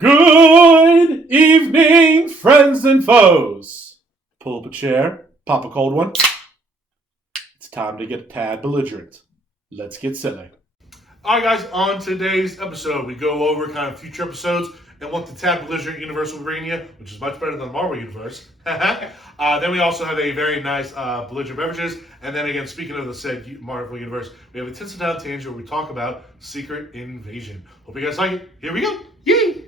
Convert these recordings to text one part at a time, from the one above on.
Good evening, friends and foes. Pull up a chair, pop a cold one. It's time to get a tad belligerent. Let's get silly. All right, guys, on today's episode, we go over kind of future episodes and what the tad belligerent universe will bring you, which is much better than the Marvel universe. Then we also have a very nice belligerent beverages. And then again, speaking of the said Marvel universe, we have a Tinsel Town Tangents where we talk about Secret Invasion. Hope you guys like it. Here we go. Yay!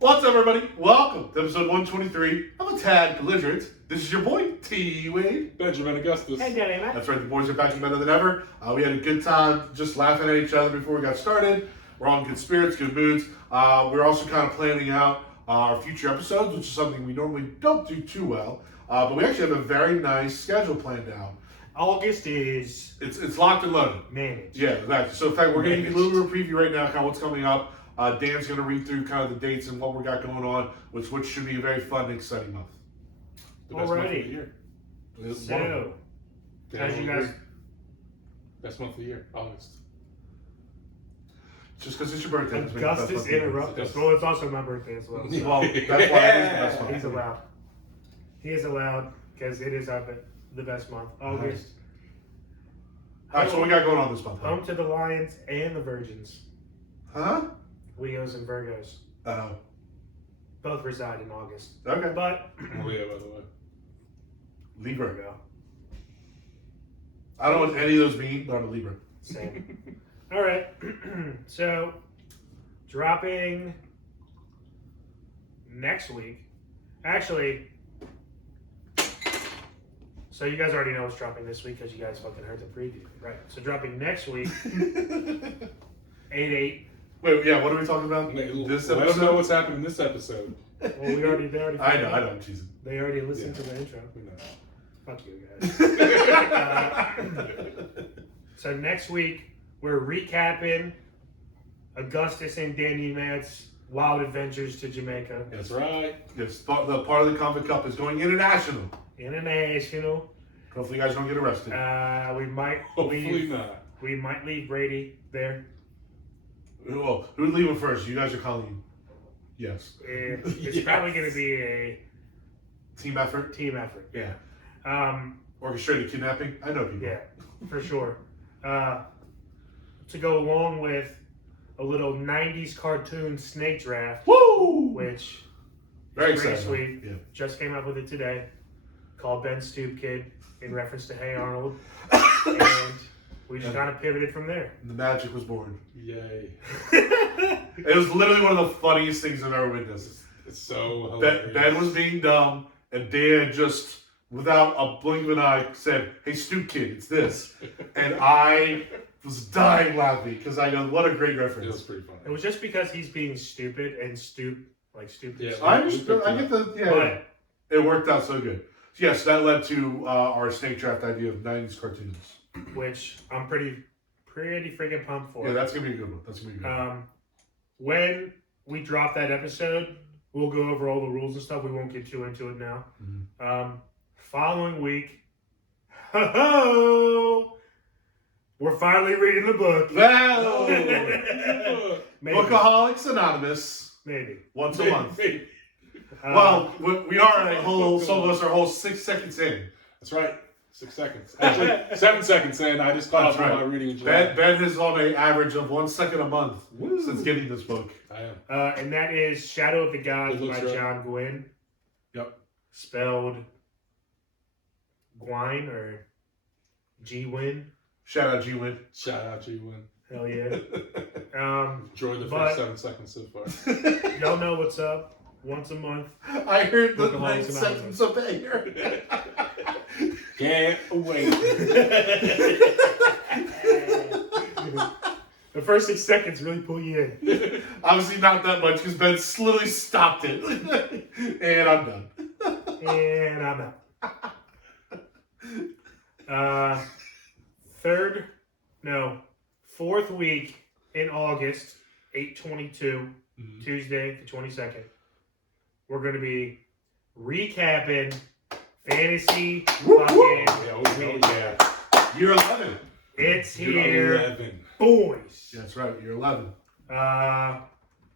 What's up, everybody? Welcome to episode 123 of A Tad Belligerent. This is your boy, T.Wade. Benjamin Augustus. Hey, DannyMatt. That's right, the boys are back better than ever. We had a good time just laughing at each other before we got started. We're all in good spirits, good moods. We're also kind of planning out our future episodes, which is something we normally don't do too well. But we actually have a very nice schedule planned out. August is It's locked and loaded. managed. Yeah, exactly. So in fact, we're going to give you a little bit of a preview right now, kind of what's coming up. Dan's going to read through kind of the dates and what we got going on, which should be a very fun and exciting month. The best month of the Alrighty. year. So, as you guys, Best month of the year, August. Just because it's your birthday. doesn't make it the best Augustus month of the year. interrupted us. Well, it's also my birthday as well. So Well, that's why it is the best month. he's allowed. He is allowed because it is the best month. August. All right, so what we got going on this month? Home to the Lions and the Virgins. Huh? Leos and Virgos. Oh. Both reside in August. Okay. But, Oh yeah, by the way. Libra. Virgo. I don't know what any of those mean, but I'm a Libra. Same. All right. So, dropping next week. Actually, so you guys already know what's dropping this week because you guys fucking heard the preview, right? So dropping next week, 8/8. Wait, yeah, what are we talking about? Wait, This let us episode? know what's happening in this episode. Well, they already. I know, I'm teasing. They already listened Yeah. to the intro. We know. Fuck you guys. So next week we're recapping Augustus and DannyMatt's wild adventures to Jamaica. That's right. Yes, the part of the Convict Cup is going international. International. Hopefully, you guys don't get arrested. We might Hopefully leave. not. We might leave Brady there. Well, who's leaving first? You guys are calling. Yes. It's Yes. probably going to be a Team effort. team effort. Yeah. Um, Orchestrated kidnapping. I know people. yeah, for sure. To go along with a little 90s cartoon snake draft, Woo! which Very is pretty exciting. sweet. Yeah. Just came up with it today, called Ben Stoop Kid in reference to Hey Arnold, and we just kind of pivoted from there. And the magic was born. Yay. It was literally one of the funniest things I've ever witnessed. It's so Ben hilarious. was being dumb, and Dan just, without a blink of an eye, said, "Hey, Stoop Kid, it's this." And I was dying laughing because I go, "What a great It was reference." pretty funny. It was just because he's being stupid and stupid. Yeah. I understood. I get the But It worked out so good. Yes, that led to our snake draft idea of 90s cartoons. which I'm pretty freaking pumped for. Yeah, that's gonna be a good one. That's gonna be a good one. When we drop that episode, we'll go over all the rules and stuff. We won't get too into it now. Following week, we're finally reading the book. Well, Maybe. Bookaholics Anonymous Maybe. once a month. Maybe. Well, we are a whole. Some of us are a whole 6 seconds in. That's right. 6 seconds. Actually, 7 seconds in. I just caught up That's on my right. reading in July. Ben is on an average of 1 second a month Woo. since getting this book. I am. And that is Shadow of the Gods Good by looks, right? John Gwynne. Yep. Spelled Gwyn or G-Win. Shout out G-Win. Shout out to you, Win. Hell yeah. Enjoy the But- first 7 seconds so far. Y'all know what's up. Once a month. I heard the Bookaholics 9 Anonymous. seconds of anger. Can't wait. The first 6 seconds really pull you in. Obviously not that much because Ben literally stopped it. And I'm done. And I'm out. Fourth week in August, 8/22, Tuesday the 22nd. We're going to be recapping fantasy fucking week. Yeah. Year 11. It's You're here, 11. boys. That's right, year 11.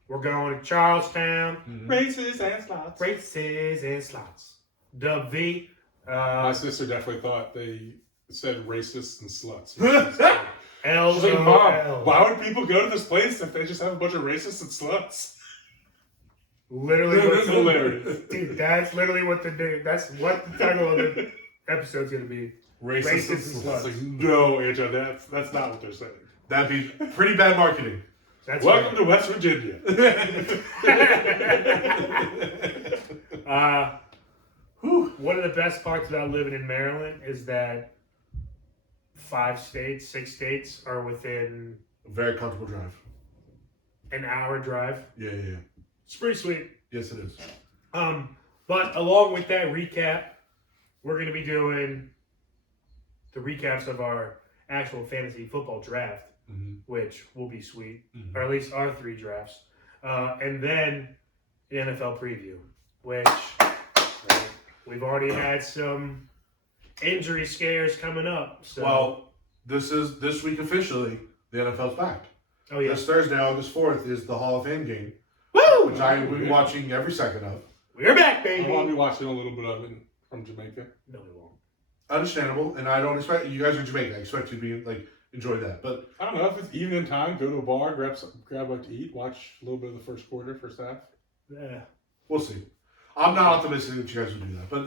We're going to Charlestown. Races and slots. Races and slots. Dub V. My sister definitely thought they said racists and sluts. L. She's like, Mom, why would people go to this place if they just have a bunch of racists and sluts? Literally, That's hilarious. Dude, that's literally what that's what the title of the episode's gonna be. Racist and sluts. sluts. Like, no, Angel, that's not what they're saying. That'd be pretty bad marketing. That's Welcome to West Virginia. One of the best parts about living in Maryland is that 6 states are within A very comfortable drive. an hour drive. Yeah. It's pretty sweet. Yes, it is. But along with that recap, we're going to be doing the recaps of our actual fantasy football draft, which will be sweet, or at least our 3 drafts. And then the NFL preview, which we've already had some injury scares coming up. So. Well, this week officially, the NFL's back. Oh, yeah. This Thursday, August 4th, is the Hall of Fame game, Woo! which I will be watching every second of. We're back, baby. I'll be watching a little bit of it from Jamaica. No, we won't. Understandable, and I don't expect you guys are in Jamaica. I expect you to be enjoy that. But I don't know if it's evening time. Go to a bar, grab what to eat, watch a little bit of the first half. Yeah. we'll see. I'm not optimistic that you guys will do that, but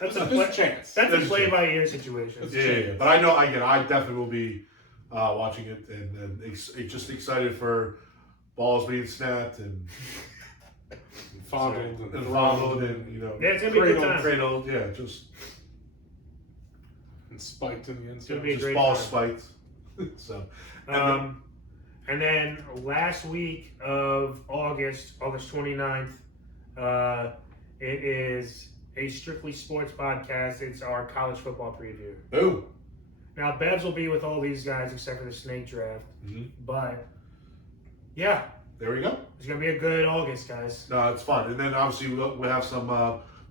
That's There's a chance. That's There's a a play-by-ear situation. yeah. But I know I definitely will be watching it and just excited for balls being snapped and Fondled and fondled and Yeah, it's gonna be a good time. cradled, yeah, just and spiked in the It's gonna inside. be a just great balls time. spiked. So And then last week of August 29th, it is a strictly sports podcast. It's our college football preview. oh, Now, Bevs will be with all these guys except for the snake draft. Mm-hmm. But, yeah, there we go. it's going to be a good August, guys. No, it's fun, and then obviously we'll have some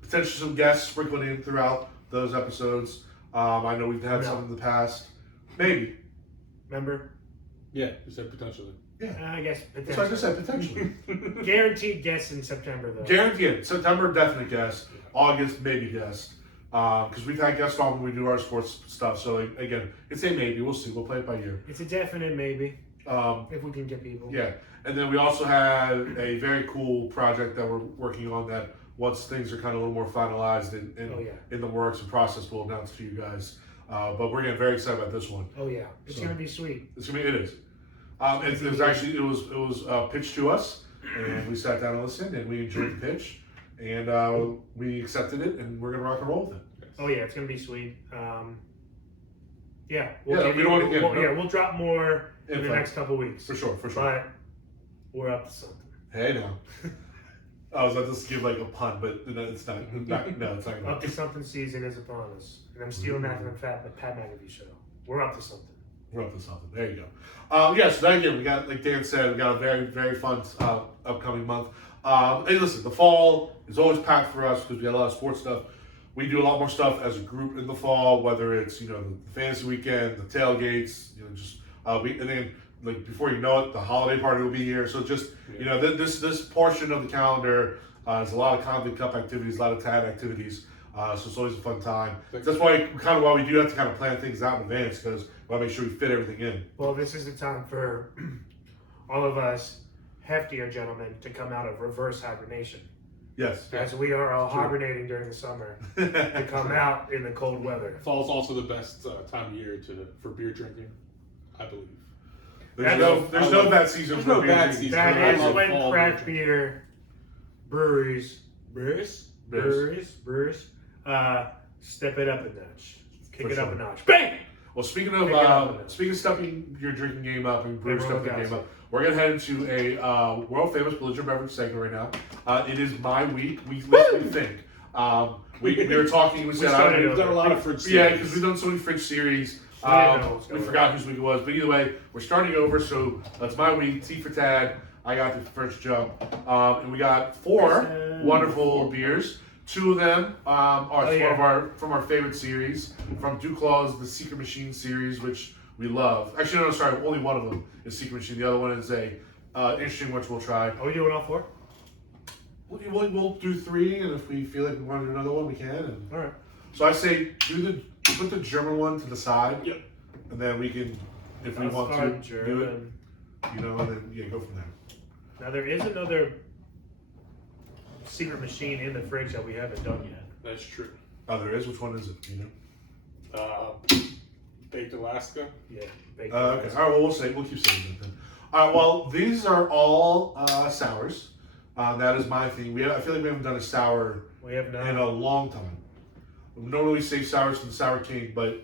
potentially some guests sprinkling in throughout those episodes. I know we've had some in the past, maybe. Remember? Yeah, you said potentially. I guess That's what I potentially. just said, potentially. Guaranteed guests in September, though. Guaranteed. September, definite guest. August, maybe guest. Because we've had guests on when we do our sports stuff. So, again, it's a maybe. We'll see. We'll play it by ear. It's a definite maybe, if we can get people. Yeah. And then we also had a very cool project that we're working on that once things are kind of a little more finalized and in the works and process, we'll announce to you guys. But we're getting very excited about this one. Oh, yeah. It's going to be sweet. It is. It was pitched to us, and we sat down and listened, and we enjoyed the pitch, and we accepted it, and we're gonna rock and roll with it. Oh yeah, it's gonna be sweet. Yeah, we don't want to get we'll drop more in the info. next couple weeks. For sure. But we're up to something. Hey now, I was about to give like a pun, but no, it's not. No, it's not. Up to something season is upon us, and I'm stealing that from the Pat McAfee show. We're up to something. We're up to something. There you go. So then again, we got, like Dan said, we got a very, very fun upcoming month. Hey, listen, the fall is always packed for us because we got a lot of sports stuff. We do a lot more stuff as a group in the fall, whether it's the fantasy weekend, the tailgates, and then like before you know it, the holiday party will be here. So just this portion of the calendar is a lot of Convict Cup activities, a lot of TAD activities. So it's always a fun time. That's why we do have to kind of plan things out in advance because we want to make sure we fit everything in. Well, this is the time for all of us heftier gentlemen to come out of reverse hibernation. Yes. As we are all hibernating during the summer to come out in the cold weather. Fall's also the best time of year for beer drinking, I believe. There's no bad season. There's for no beer bad drinking. season. That I is love when fall craft beer beer breweries step it up a notch. Kick For it up sure. a notch. Bang! Well, speaking Pick it up. of stepping your drinking game up and brewer Hey, stepping your game up, we're gonna head into a world famous belligerent beverage segment right now. It is my week. We think. We were talking. We said We've done a lot of fridge series. yeah, because we've done so many fridge series. We forgot whose week it was, but either way, we're starting over. So that's my week. T for Tad. I got the first jump, and we got 4 wonderful beers. 2 of them are from our favorite series, from Duclaw's The Secret Machine series, which we love. Actually, no, sorry, only one of them is Secret Machine. The other one is a interesting ones we'll try. Are we doing all 4? We'll do 3, and if we feel like we want to do another one, we can. And All right. so I say put the German one to the side. Yep. And then we can, if we want to, do it. And then go from there. Now there is another secret machine in the fridge that we haven't done yet. That's true. Oh, there is. Which one is it? Do you know? Baked Alaska. Yeah. Okay. All right. Well, we'll keep saying that then. All right. Well, these are all sours. That is my thing. I feel like we haven't done a sour We have not. in a long time. We normally save sours from the Sour King, but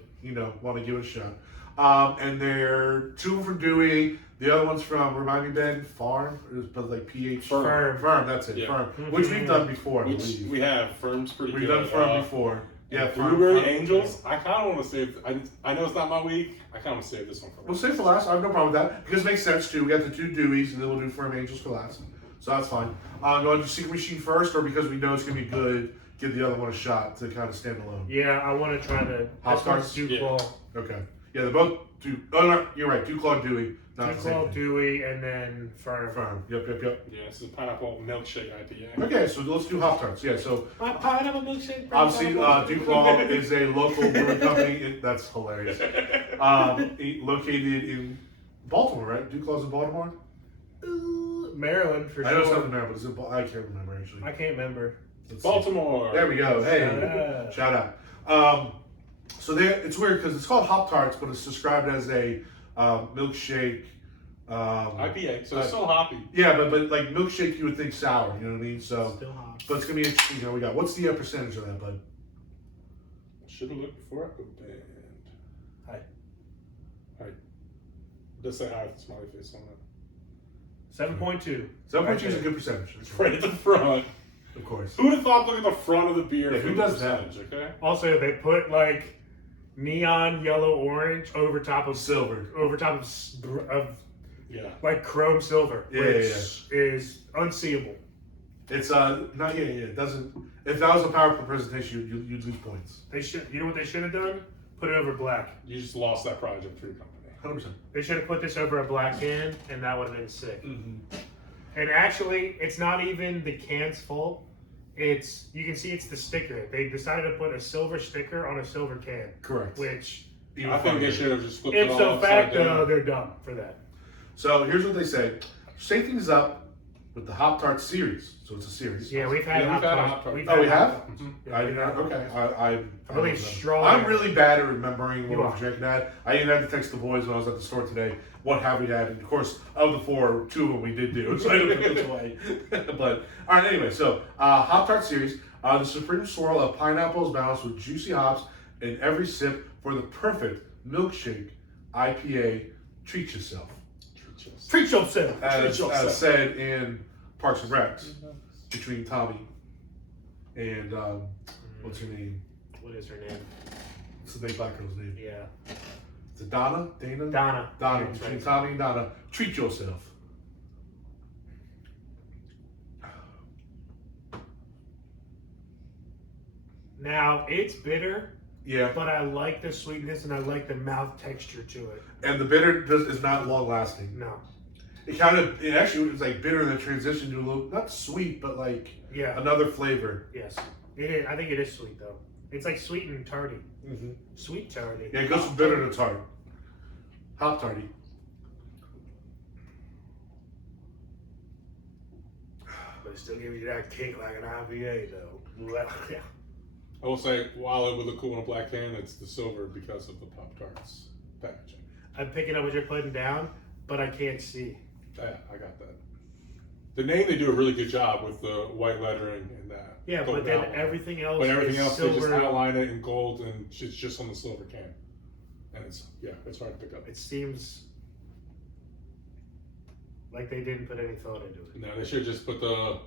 want to give it a shot. And they're 2 from Dewey. The other one's from, remind me, Ben, Farm, but like PH. Firm. That's it. Yeah. Firm, which we've done before. I Which believe. we have. Firm's pretty We've good. done Firm before. Yeah, Firm. Blueberry Firm. Angels. I kind of want to save. I know it's not my week. I kind of want to save this one for last. We'll save for last. I have no problem with that because it makes sense too. We got the 2 Deweys, and then we'll do Firm Angels for last. So that's fine. Do you want to do Secret Machine first, or because we know it's gonna be good, give the other one a shot to kind of stand alone? Yeah, I want to try the Hot one's Stars? Duclaw. Okay. Yeah, they're both Dew. Oh no, you're right. Duclaw Dewey. Not the same Duclaw, thing. Dewey, and then Firm. Firm. Yep. Yeah, it's a pineapple milkshake IPA. Okay, so let's do Hop Tarts. Yeah, so My pineapple milkshake. obviously Duclaw is a local brewing company. That's hilarious. Located in Baltimore, right? Duclaw's in Baltimore? Maryland for I know sure. something there, but I can't remember actually. I can't remember. Let's see. Baltimore. There we go. Hey, shout out. So it's weird because it's called Hop Tarts, but it's described as a milkshake. IPA, so it's still hoppy. Yeah, but like milkshake, you would think sour. You know what I mean? So, Still hot. but it's gonna be interesting. We got what's the percentage of that, bud? Should have looked before I opened. Hi. Hi. Just say hi with a smiley face on it. 7.2. 7.2 is a good percentage. It's right at the front. Of course. Who would have thought look at the front of the beer? Yeah, for who the does that? percentage, Okay. Also, they put like neon yellow orange over top of Silver. of Yeah. like chrome silver, Yeah, which is unseeable. It's not it doesn't. If that was a PowerPoint presentation, you'd lose points. They should. You know what they should have done? Put it over black. You just lost that project for your company. 100%. They should have put this over a black can, and that would have been sick. Mm-hmm. And actually, it's not even the can's fault. It's you can see it's the sticker. They decided to put a silver sticker on a silver can, Correct. which I think they should have just flipped it all ipso upside facto down. they're dumb for that. So here's what they say: shake things up with the Hop Tart series. So it's a series. Yeah, we've had Yeah, Hop we've had Tart. Hop Tart. We've Oh, had we Hop have? Tart. Mhm. Yeah, I we've had Hop okay. Tart. I believe don't know. straw. I'm really bad at remembering You what are. we've drinking at. I even had to text the boys when I was at the store today. What have we had? And of course, of the 4, 2 of them we did do. So I don't know which way. But all right. Anyway, so Hop Tart series. The supreme swirl of pineapples balanced with juicy hops in every sip for the perfect milkshake IPA. Treat yourself. Treat yourself. As said in Parks and Recs between Tommy and what's her name? What is her name? What's the big black girl's name? Yeah, Is it Donna? Dana? Donna. Donna. That's Between right. Tommy and Donna. Treat yourself. Now it's bitter, Yeah. but I like the sweetness and I like the mouth texture to it. And the bitter is not long lasting. No. It actually was like bitter and then transitioned to a little, not sweet, but like Yeah. another flavor. Yes. It is. I think it is sweet though. It's like sweet and tarty. Mm-hmm. Sweet tarty. Yeah, it goes from bitter to tart. Hop tarty. But it still gives you that kick like an IPA though. Yeah. I will say, while it would look cool in a black can, it's the silver because of the Pop Tarts packaging. I'm picking up what you're putting down, but I can't see. Yeah, I got that. The name, they do a really good job with the white lettering and that. Yeah, gold but then outline. everything else But everything is else, silver. they just outline it in gold and it's just on the silver can. And it's hard to pick up. It seems like they didn't put any thought into it. No, they should just put the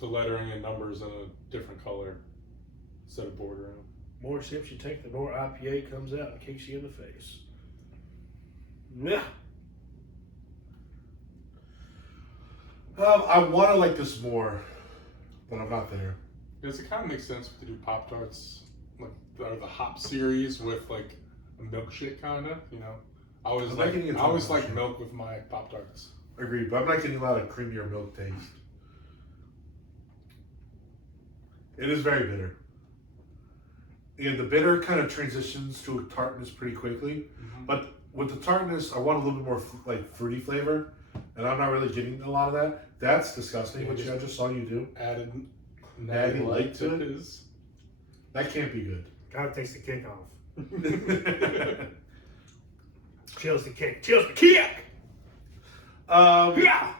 lettering and numbers in a different color instead of border in. More sips you take, the more IPA comes out and kicks you in the face. Yeah. I want to like this more, but I'm not there. Does it kind of make sense to do Pop Tarts, like the hop series with like a milkshake kind of, you know? I always I'm like liking it I always to a like milkshake. milk with my Pop Tarts. Agreed, but I'm not getting a lot of creamier milk taste. It is very bitter. And the bitter kind of transitions to a tartness pretty quickly. Mm-hmm. But with the tartness, I want a little bit more fruity flavor, and I'm not really getting a lot of that. That's disgusting, which I just saw you do. Added Natty light to it? his. That can't be good. Gotta taste the kick off. Chills the kick. Chills the kick! Yeah!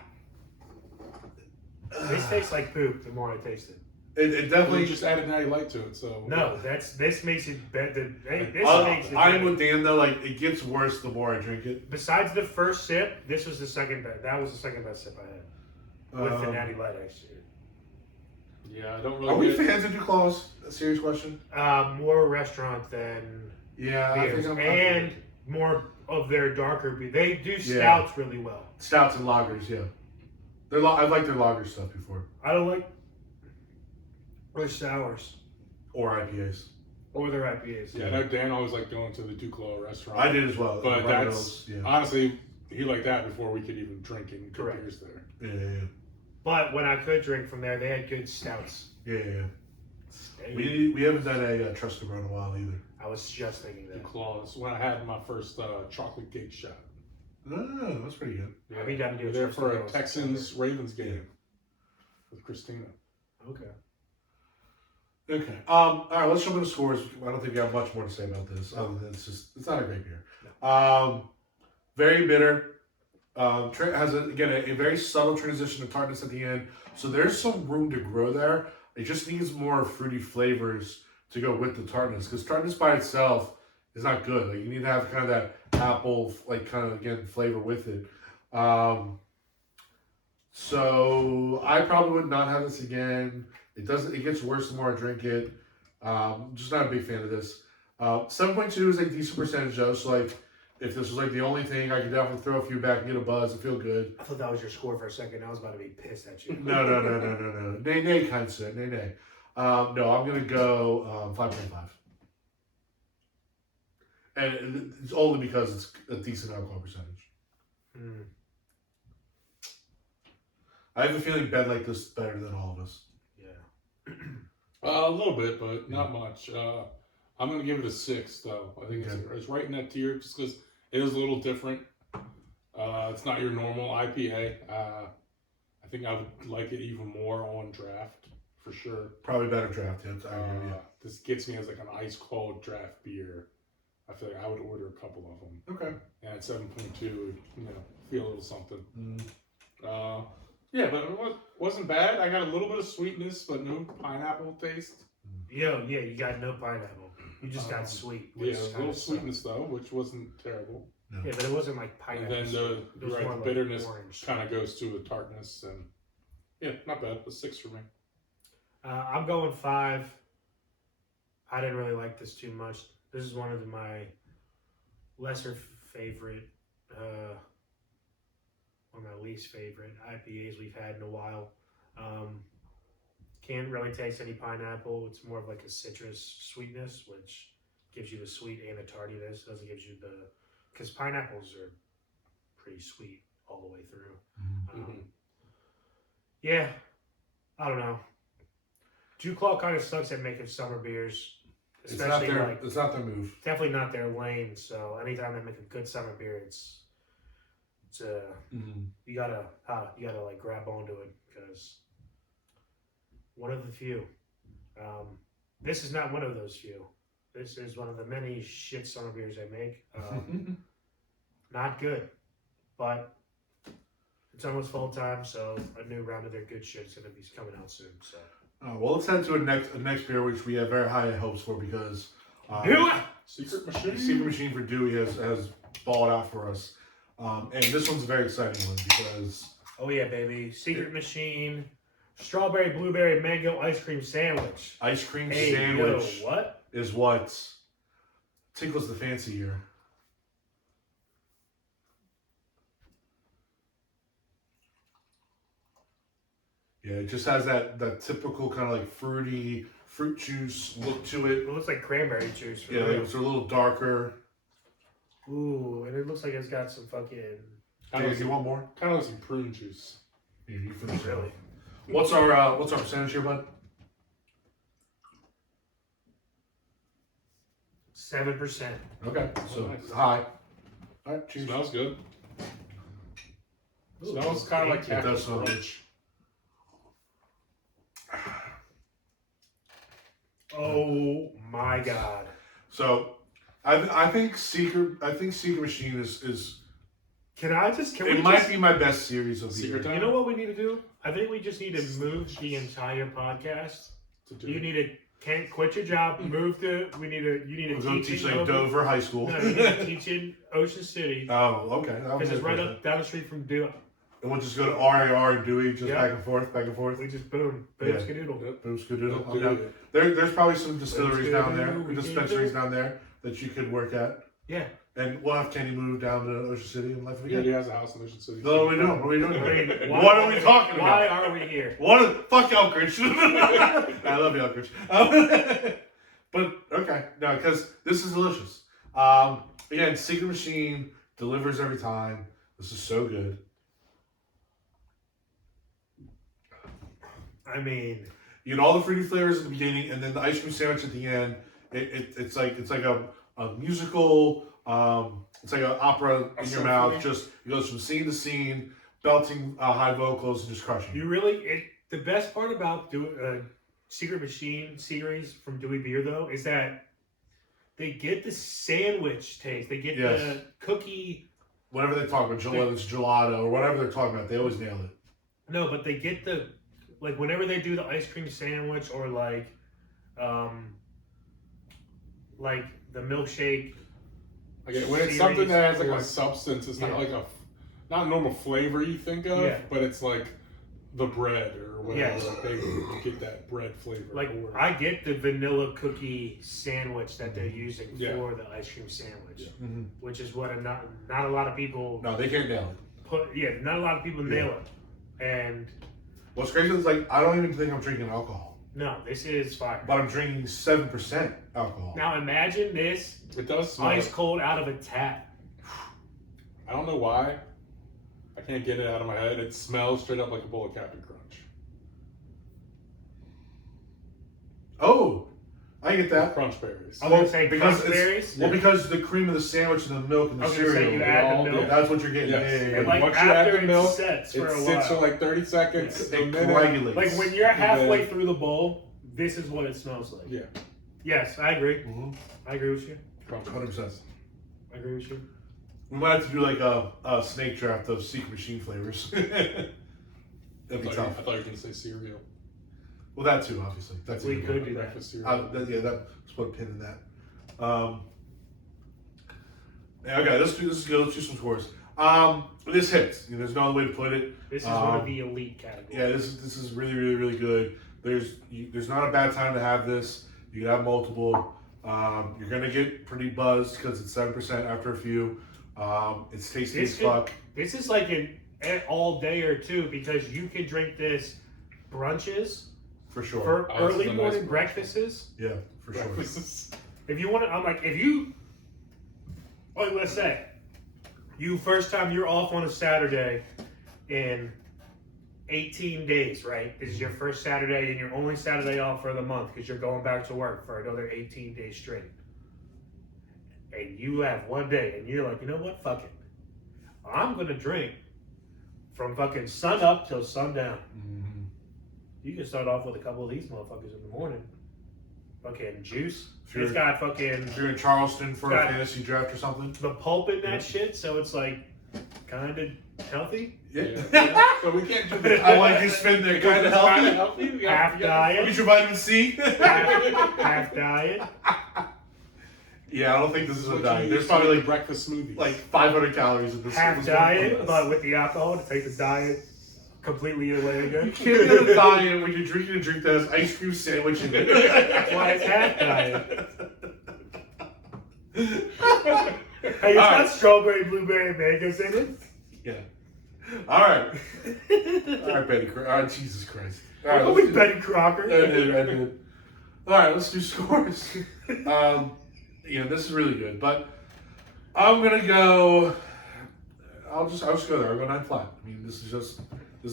This tastes like poop the more I taste it. It definitely We just added natty light to it, so No, this makes it better. This makes it I'm better. with Dan though. Like it gets worse the more I drink it. Besides the first sip, this was the second best. That was the second best sip I had with the natty light. Actually, yeah, I don't really. Are we get- fans of Duclaws? A serious question. more restaurant than Yeah, beers, I think and more of their darker beer. They do stouts really well. stouts and lagers. Yeah, I've liked their lager stuff before, I don't like their sours or IPAs. or their IPAs. Yeah, I know Dan always liked going to the Duclaw restaurant. I did as well. But Right that's those, honestly he liked that before we could even drink and get Correct. beers there. yeah. But when I could drink from there, they had good stouts. We haven't done a Trust Bro in a while either. I was just thinking that. Duclaws when I had my first chocolate cake shot. Oh, that's pretty good. I'd be down to do We a were there Trust for Bro a Texans Ravens game with Christina. Okay. Okay. All right. Let's jump into scores. I don't think we have much more to say about this. Other than it's not a great beer. Very bitter. Has a very subtle transition of tartness at the end. So there's some room to grow there. It just needs more fruity flavors to go with the tartness, because tartness by itself is not good. Like you need to have kind of that apple, like kind of again flavor with it. So I probably would not have this again. It gets worse the more I drink it. Just not a big fan of this. 7.2 is a decent percentage though. So like, if this was like the only thing, I could definitely throw a few back and get a buzz and feel good. I thought that was your score for a second. I was about to be pissed at you. No. Nay, kind of nay. No, I'm gonna go 5.5, and it's only because it's a decent alcohol percentage. Mm. I have a feeling Ben liked this better than all of us. Yeah. A little bit, but not much. I'm going to give it a 6, though. I think it's right in that tier just because it is a little different. It's not your normal IPA. I think I would like it even more on draft, for sure. Probably better draft, yeah. This gets me as like an ice cold draft beer. I feel like I would order a couple of them. Okay. And at 7.2, feel a little something. Yeah, but it wasn't bad. I got a little bit of sweetness, but no pineapple taste. Yeah, you got no pineapple. You just got sweet. Yeah, a little sweetness though, which wasn't terrible. No. Yeah, but it wasn't like pineapple. And then It was more the like bitterness orange. kind of goes to the tartness, and yeah, not bad. A 6 for me. I'm going 5. I didn't really like this too much. This is one of my lesser favorite, one of my least favorite IPAs we've had in a while. Can't really taste any pineapple. It's more of like a citrus sweetness, which gives you the sweet and the tardiness. It doesn't give you because pineapples are pretty sweet all the way through. Yeah, I don't know. Duclaw kind of sucks at making summer beers, especially it's not their move. definitely not their lane. So anytime they make a good summer beer, it's you gotta like grab onto it because one of the few. This is not one of those few. This is one of the many shit summer beers I make. Not good, but it's almost fall time, so a new round of their good shit is gonna be coming out soon. So. Well, let's head to a next beer, which we have very high hopes for because Secret Machine. Secret Machine for Dewey has balled out for us, and this one's a very exciting one because Oh yeah, baby! Secret Machine, strawberry, blueberry, mango ice cream sandwich. ice cream Hey, sandwich yo, what? is what tickles the fancy here. Yeah, it just has that typical kind of like fruity fruit juice look to it. It looks like cranberry juice. Yeah, it's a little darker. Ooh, and it looks like it's got some fucking. You want more? Kind of like some prune juice. Yeah, you finish it. Really? What's our percentage here, bud? 7%. Okay, so nice. it's high. All right, cheers. Smells good. Ooh, Smells kind of like It does cactus smell good. crunch. Oh my god. So, I think Secret Machine is Can we it might just, be my best series of the Secret year. Time? you know what we need to do? I think we just need to move the entire podcast. To do You it. need to can't quit your job, move to you need We're to going to teach teach in like Dover High School. No, you need to teach in Ocean City. Oh, okay. Because it's right up down the street from Dewey. And we'll just go to RAR and Dewey, just Yeah. back and forth, back and forth. We just boom, Yeah. skadoodle. Yep. Boom, skadoodle. Do Okay. it. There's probably some distilleries down there, Skadoodle, we dispensaries can down there that you could work at. Yeah. And we'll have Kenny move down to Ocean City and life He again. already has a house in Ocean City. No, what are we doing? What are we doing? I mean, What are we talking Why about? are we here? Fuck Elkridge. I love you, Elkridge. But, okay. No, because this is delicious. Again, Secret Machine delivers every time. This is so good. I mean, You get all the fruity flavors at the beginning, and then the ice cream sandwich at the end. It's like a musical. It's like an opera in your mouth. Just it goes from scene to scene, belting high vocals and just crushing. the best part about Secret Machine series from Dewey Beer though is that they get the sandwich taste. They get Yes. the cookie. Whatever they talk about, gelato or whatever they're talking about, they always nail it. No, but they get the like whenever they do the ice cream sandwich or like the milkshake. Okay, when it's something that has like a substance, it's not like not a normal flavor you think of, but it's like the bread or whatever. Yeah. Like they get that bread flavor. Like or, I get the vanilla cookie sandwich that they're using Yeah. for the ice cream sandwich, Mm-hmm. which is what not a lot of people No, they can't nail it. put. Yeah, not a lot of people nail it. And What's crazy is like I don't even think I'm drinking alcohol, no, this is fire. but I'm drinking 7% alcohol. Now imagine this it does smell. ice cold out of a tap. I don't know why. I can't get it out of my head. It smells straight up like a bowl of Captain Crunch. Oh, I get that. Crunch berries. I was gonna say because crunch berries. Well, because the cream of the sandwich and the milk and I the was gonna say cereal. you add the milk. That's what you're getting. Yes. Yeah, yeah, And yeah. Like once you add after the milk, it sets for It a sits for while. like 30 seconds. It a minute. coagulates. Like when you're halfway then- through the bowl, this is what it smells like. Yeah. Yes, I agree. Mm-hmm. I agree with you. Crunch. 100%. I agree with you. We might have to do like a snake draft of Secret Machine flavors. That'd be I tough. thought you were going to say cereal. Well, that too, obviously. That's We even could better. do that. Breakfast cereal. Let's put a pin in that. Okay, let's do some scores. This hits. There's no other way to put it. This is one of the elite categories. Yeah, this is really, really, really good. There's not a bad time to have this. You can have multiple. You're gonna get pretty buzzed because it's 7% after a few. It's tasty as fuck. This is like an all day or two because you can drink this brunches For sure. for Oh, this early is a nice morning brunch. breakfasts. Yeah, for sure. Breakfast. If you want to, I'm like, if you, like, let's say, first time you're off on a Saturday in 18 days, right? This is your first Saturday and your only Saturday off for the month because you're going back to work for another 18 days straight. And you have one day and you're like, you know what? Fuck it. I'm going to drink from fucking sun up till sundown. Mm-hmm. You can start off with a couple of these motherfuckers in the morning. Fucking juice. Sure. It's got fucking If you're in Charleston for a Got- fantasy draft or something. the pulp in that Yeah. shit, so it's like kind of healthy. Yeah. Yeah. So we can't do this. I like you spin there. Kind of healthy. healthy. We Half Get diet, your vitamin C. half diet. Yeah, I don't think this is a What diet. you There's use probably for like breakfast smoothies. 500 calories in this. Half this diet, one. but with the alcohol to take the diet completely away You again. can't have a diet when you're drinking a drink that has ice cream sandwich in it. That's why it's half diet. Hey, it's All got right. strawberry, blueberry, mangoes in it. Yeah. All right. All right, Betty. All right, Jesus Christ. All right, Oh, let's we do- Betty Crocker. I did. All right, let's do scores. This is really good, but I'm gonna go. I'll just go there. I'll go 9 flat. I mean, this is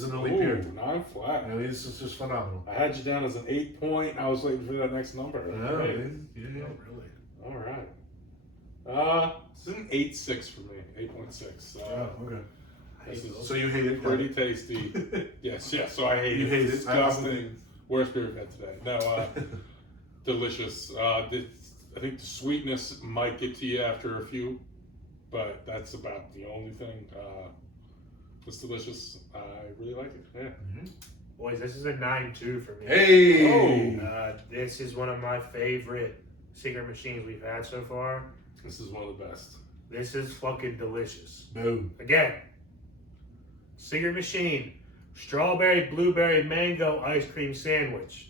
an elite beer. 9 flat. I mean, this is just phenomenal. I had you down as an 8 point. I was waiting for that next number. Yeah, Okay. yeah, really. All right. This is an 8.6 for me. 8.6. Okay. This is So you hate it? pretty tasty. yes. So I hate You it. hate it. Disgusting. Worst beer we've had today. No, delicious. I think the sweetness might get to you after a few, but that's about the only thing. It's delicious. I really like it. Yeah. Mm-hmm. Boys, this is a 9-2 for me. Hey! This is one of my favorite secret machines we've had so far. This is one of the best. This is fucking delicious. Boom. Again, secret machine, strawberry, blueberry, mango ice cream sandwich.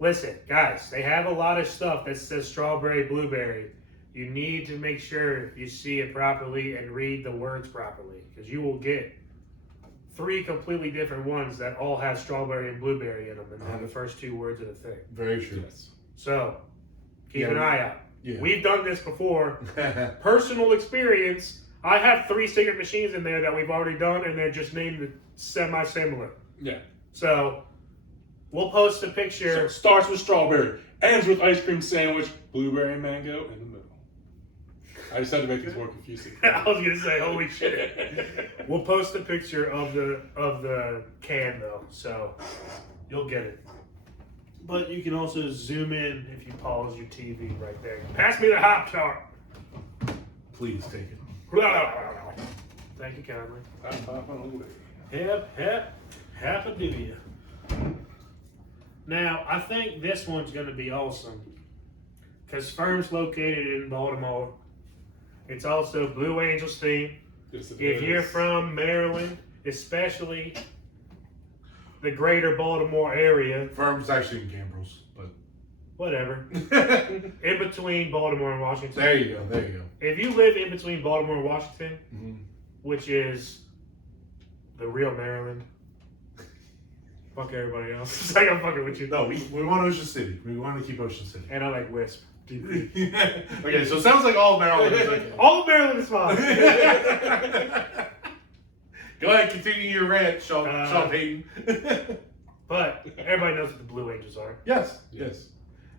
Listen, guys, they have a lot of stuff that says strawberry, blueberry. You need to make sure you see it properly and read the words properly, because you will get 3 completely different ones that all have strawberry and blueberry in them and have the first 2 words of the thing. Very true. Yes. So, keep an eye out. Yeah. We've done this before. Personal experience. I have 3 secret machines in there that we've already done, and they're just named semi-similar. Yeah. So, we'll post a picture. So it starts with strawberry, ends with ice cream sandwich, blueberry, mango in the middle. I just had to make this more confusing. I was gonna say, holy shit. We'll post a picture of the can though, so you'll get it. But you can also zoom in if you pause your TV right there. Pass me the hop chart. Please take it. Thank you kindly. Hip. Happy to you. Now, I think this one's going to be awesome because firm's located in Baltimore. It's also Blue Angels theme. Yes, it If is. you're from Maryland, especially the greater Baltimore area, Firm's actually in Gambrels, but whatever, in between Baltimore and Washington. there you go. If you live in between Baltimore and Washington, Mm-hmm. which is the real Maryland, fuck everybody else. It's like I'm fucking with you. No, we want Ocean City. We want to keep Ocean City. And I like Wisp. Okay, so it sounds like all of Maryland is okay. All of Maryland is fine. Go ahead, continue your rant, Sean Payton. But everybody knows what the Blue Angels are. Yes.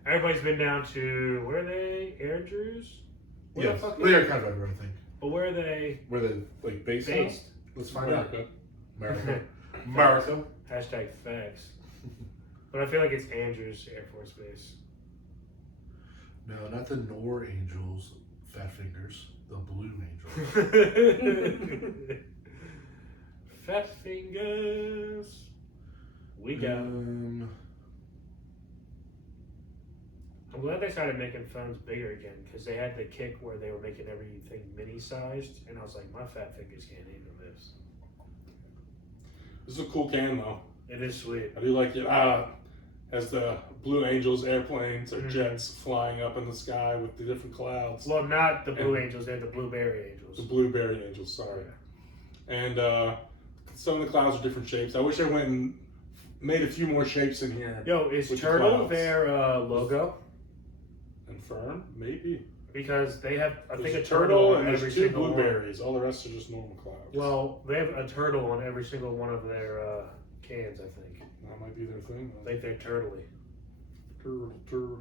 Everybody's been down to, where are they? Andrews? Where Yes. the fuck They are kind of everywhere, I think. But where are they Where they like based? based? Let's find out. America. America. Hashtag facts. But I feel like it's Andrews Air Force Base. No, not the Nor Angels, Fat Fingers. The Blue Angels. Fat fingers. We got. Um, I'm glad they started making phones bigger again because they had the kick where they were making everything mini-sized, and I was like, my fat fingers can't handle this. This is a cool can though. It is sweet. I do like it. As the Blue Angels airplanes or jets flying up in the sky with the different clouds. Well, not the Blue Angels, they're the Blueberry Angels. The Blueberry Angels, sorry. And some of the clouds are different shapes. I wish I went and made a few more shapes in here. Yo, is with the Turtle clouds. their logo? And Firm? Maybe. Because they have, I think, There's a turtle on and every there's 2 single one. blueberries. All the rest are just normal clouds. Well, they have a turtle on every single one of their cans, I think. that might be their thing. I think they're turtly. Turtle.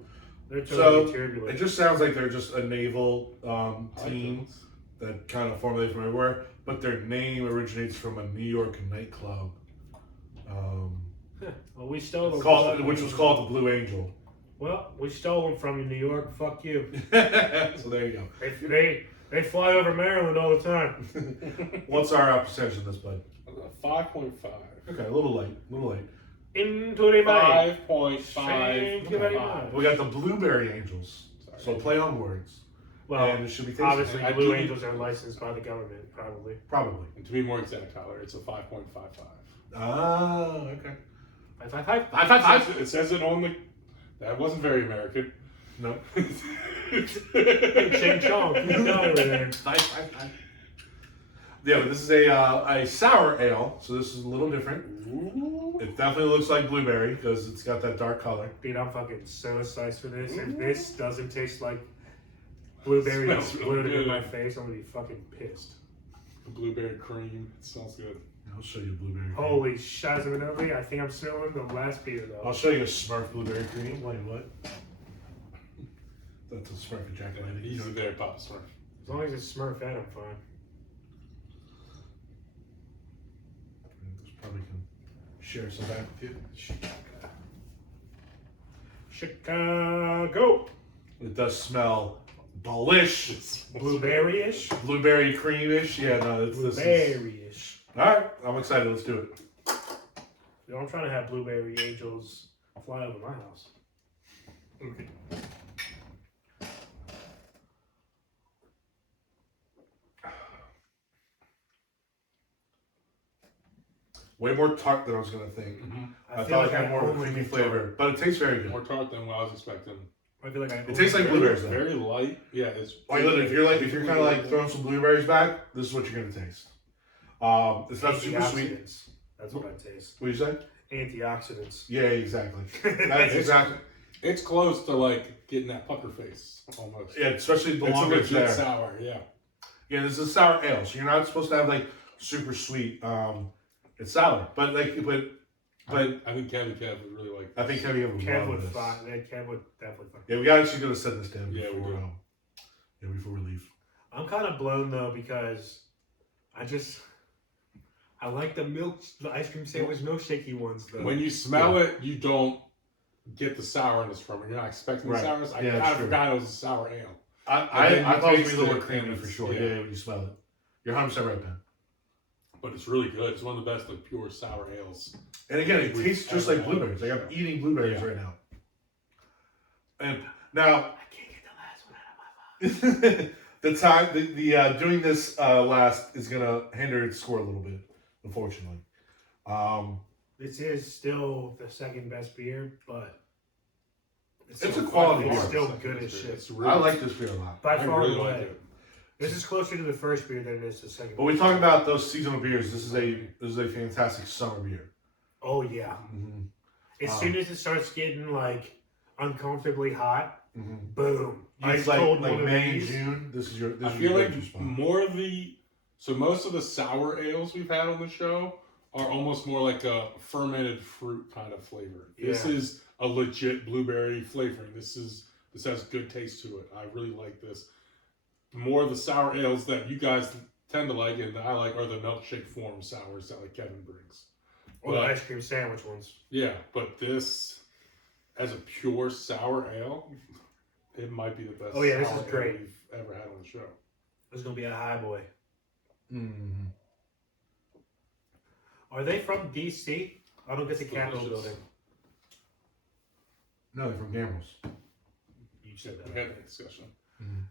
They're So, totally turbulent. it just sounds like they're just a naval team that kind of formulated from everywhere, but their name originates from a New York nightclub, Well, we stole them. which was called the Blue Angel. Well, we stole them from you, New York. Fuck you. So there you go. They fly over Maryland all the time. What's our percentage in this, bud? 5.5. Okay, a little light. Into the bay. 5.5. Thank you very much. We got the Blueberry Angels. Sorry. So play on words. Well, and it should be tasty. obviously, I Blue do- Angels are licensed by the government, probably. Probably. And to be more exact, Tyler, it's a 5.55. Ah, okay. 555. It says it on the. That wasn't very American. No. Ching chong. Keep going over there. 5. Yeah, but this is a sour ale, so this is a little different. It definitely looks like blueberry because it's got that dark color. Dude, I'm fucking so excited for this. If this doesn't taste like blueberry Smells really exploded in good. my face, I'm gonna be fucking pissed. The blueberry cream. It smells good. I'll show you a blueberry cream. Holy shazamanovi. I think I'm smelling the last beer though. I'll show you a Smurf blueberry cream. Wait, what? That's a Smurf ejaculated. Easy there, Papa Smurf. As long as it's Smurf and I'm fine. This probably can share some back with you. Chicago. It does smell delicious. Blueberry-ish. Blueberry creamish. Yeah, no, it's this. Blueberry-ish. All right, I'm excited. Let's do it. Yo, I'm trying to have blueberry angels fly over my house. Okay. Way more tart than I was gonna think. I thought it had more of a creamy flavor, but it tastes very good. More tart than what I was expecting. I feel like It tastes like blueberries though. Very light. Yeah, it's. Like literally, if you're kind of like throwing some blueberries back, this is what you're gonna taste. It's not super sweet. Antioxidants. That's what I taste. What did you say? Antioxidants. Yeah, exactly. That's exactly. It's close to like getting that pucker face almost. Yeah, especially the It's a longer it's legit there. sour. Yeah. Yeah, this is a sour ale, so you're not supposed to have like super sweet. It's sour, but I think Kev would really like this. I think Kevin would Kev love would this. find. Kev would definitely find. Yeah, we actually gonna set this down Yeah, we before. do. Before we leave. I'm kind of blown though because I like the ice cream sandwich milkshakey ones though. When you smell it, you don't get the sourness from it. You're not expecting the sourness. I kind of forgot it was a sour ale. I thought it would be a little more taste it, creamy and for it's- sure. Yeah, when you smell it. You're 100% right, Ben. But it's really good. It's one of the best like pure sour ales. And again, it We've tastes just ever like had. blueberries. Like I'm eating blueberries Yeah. right now. And now I can't get the last one out of my mouth. the time the doing this last is gonna hinder its score a little bit, unfortunately. This is still the second best beer, but It's a quality It's beer. still good as shit. It's really, I like this beer a lot. By I far really away. like it. This is closer to the first beer than it is the second. But we talk about those seasonal beers. This is a fantastic summer beer. Oh yeah. As soon as it starts getting like uncomfortably hot, boom. It's like May, June. This is your. This I is feel your like go-to spot. more of most of the sour ales we've had on the show are almost more like a fermented fruit kind of flavor. This Yeah. is a legit blueberry flavoring. This has good taste to it. I really like this. More of the sour ales that you guys tend to like and that I like are the milkshake form sours that like Kevin brings. Or the ice cream sandwich ones. Yeah, but this as a pure sour ale, it might be the best. Oh, yeah, this sour is ale great. we've ever had on the show. This is gonna be a high boy. Mm-hmm. Are they from DC? I don't get the Capitol Delicious. building. No, they're from Gambles. You said We that. had that discussion.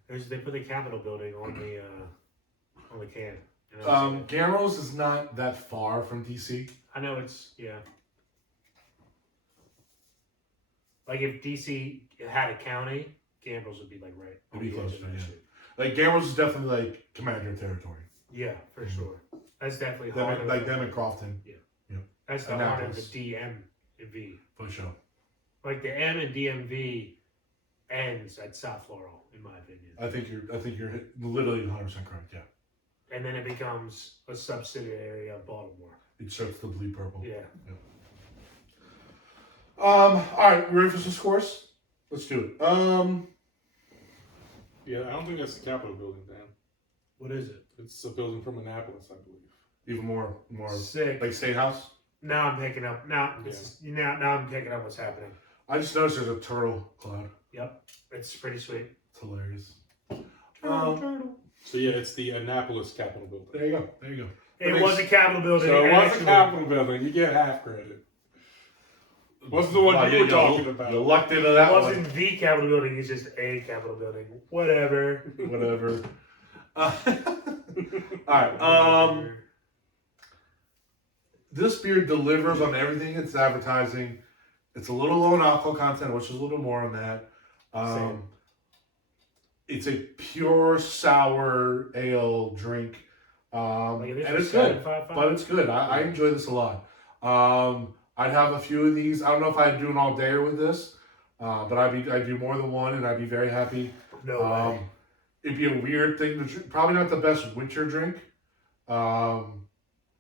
They put the Capitol building on the can. And Gambles is not that far from DC. I know it's like if DC had a county, Gambles would be like right. It'd be on the edge closer, of that yeah. shit. Like Gambles is definitely like Commander territory. Yeah, for sure. That's definitely Them, harder. like them in Crofton. That's the heart of the Annapolis. DMV. For sure. Like the M in DMV ends at South Laurel, in my opinion, I think you're literally 100% correct. Yeah. and then it becomes a subsidiary of Baltimore. It starts to bleed purple. Yeah. All right, ready for some scores? Let's do it. Yeah, I don't think that's the Capitol building, Dan. What is it? It's a building from Annapolis, I believe. Even more Sick. like State House. Now I'm picking up. Now I'm picking up what's happening. I just noticed there's a turtle cloud. Yep, it's pretty sweet. It's hilarious. Turtle. So yeah, it's the Annapolis Capitol building. There you go. There you go. It was a Capitol building. So it was actually. a Capitol building. You get half credit. What's the one you were talking about? You lucked into It that wasn't the Capitol building. It's just a Capitol building. Whatever. one. Whatever. All right. This beer delivers on everything it's advertising. It's a little low in alcohol content, which is a little bit more on that. Same. It's a pure sour ale drink. Like, And this it's is good. 7.55. But it's good. I enjoy this a lot. I'd have a few of these. I don't know if I'd do an all dayer with this, but I'd do more than one, and I'd be very happy. No way. It'd be a weird thing to drink. Probably not the best winter drink. But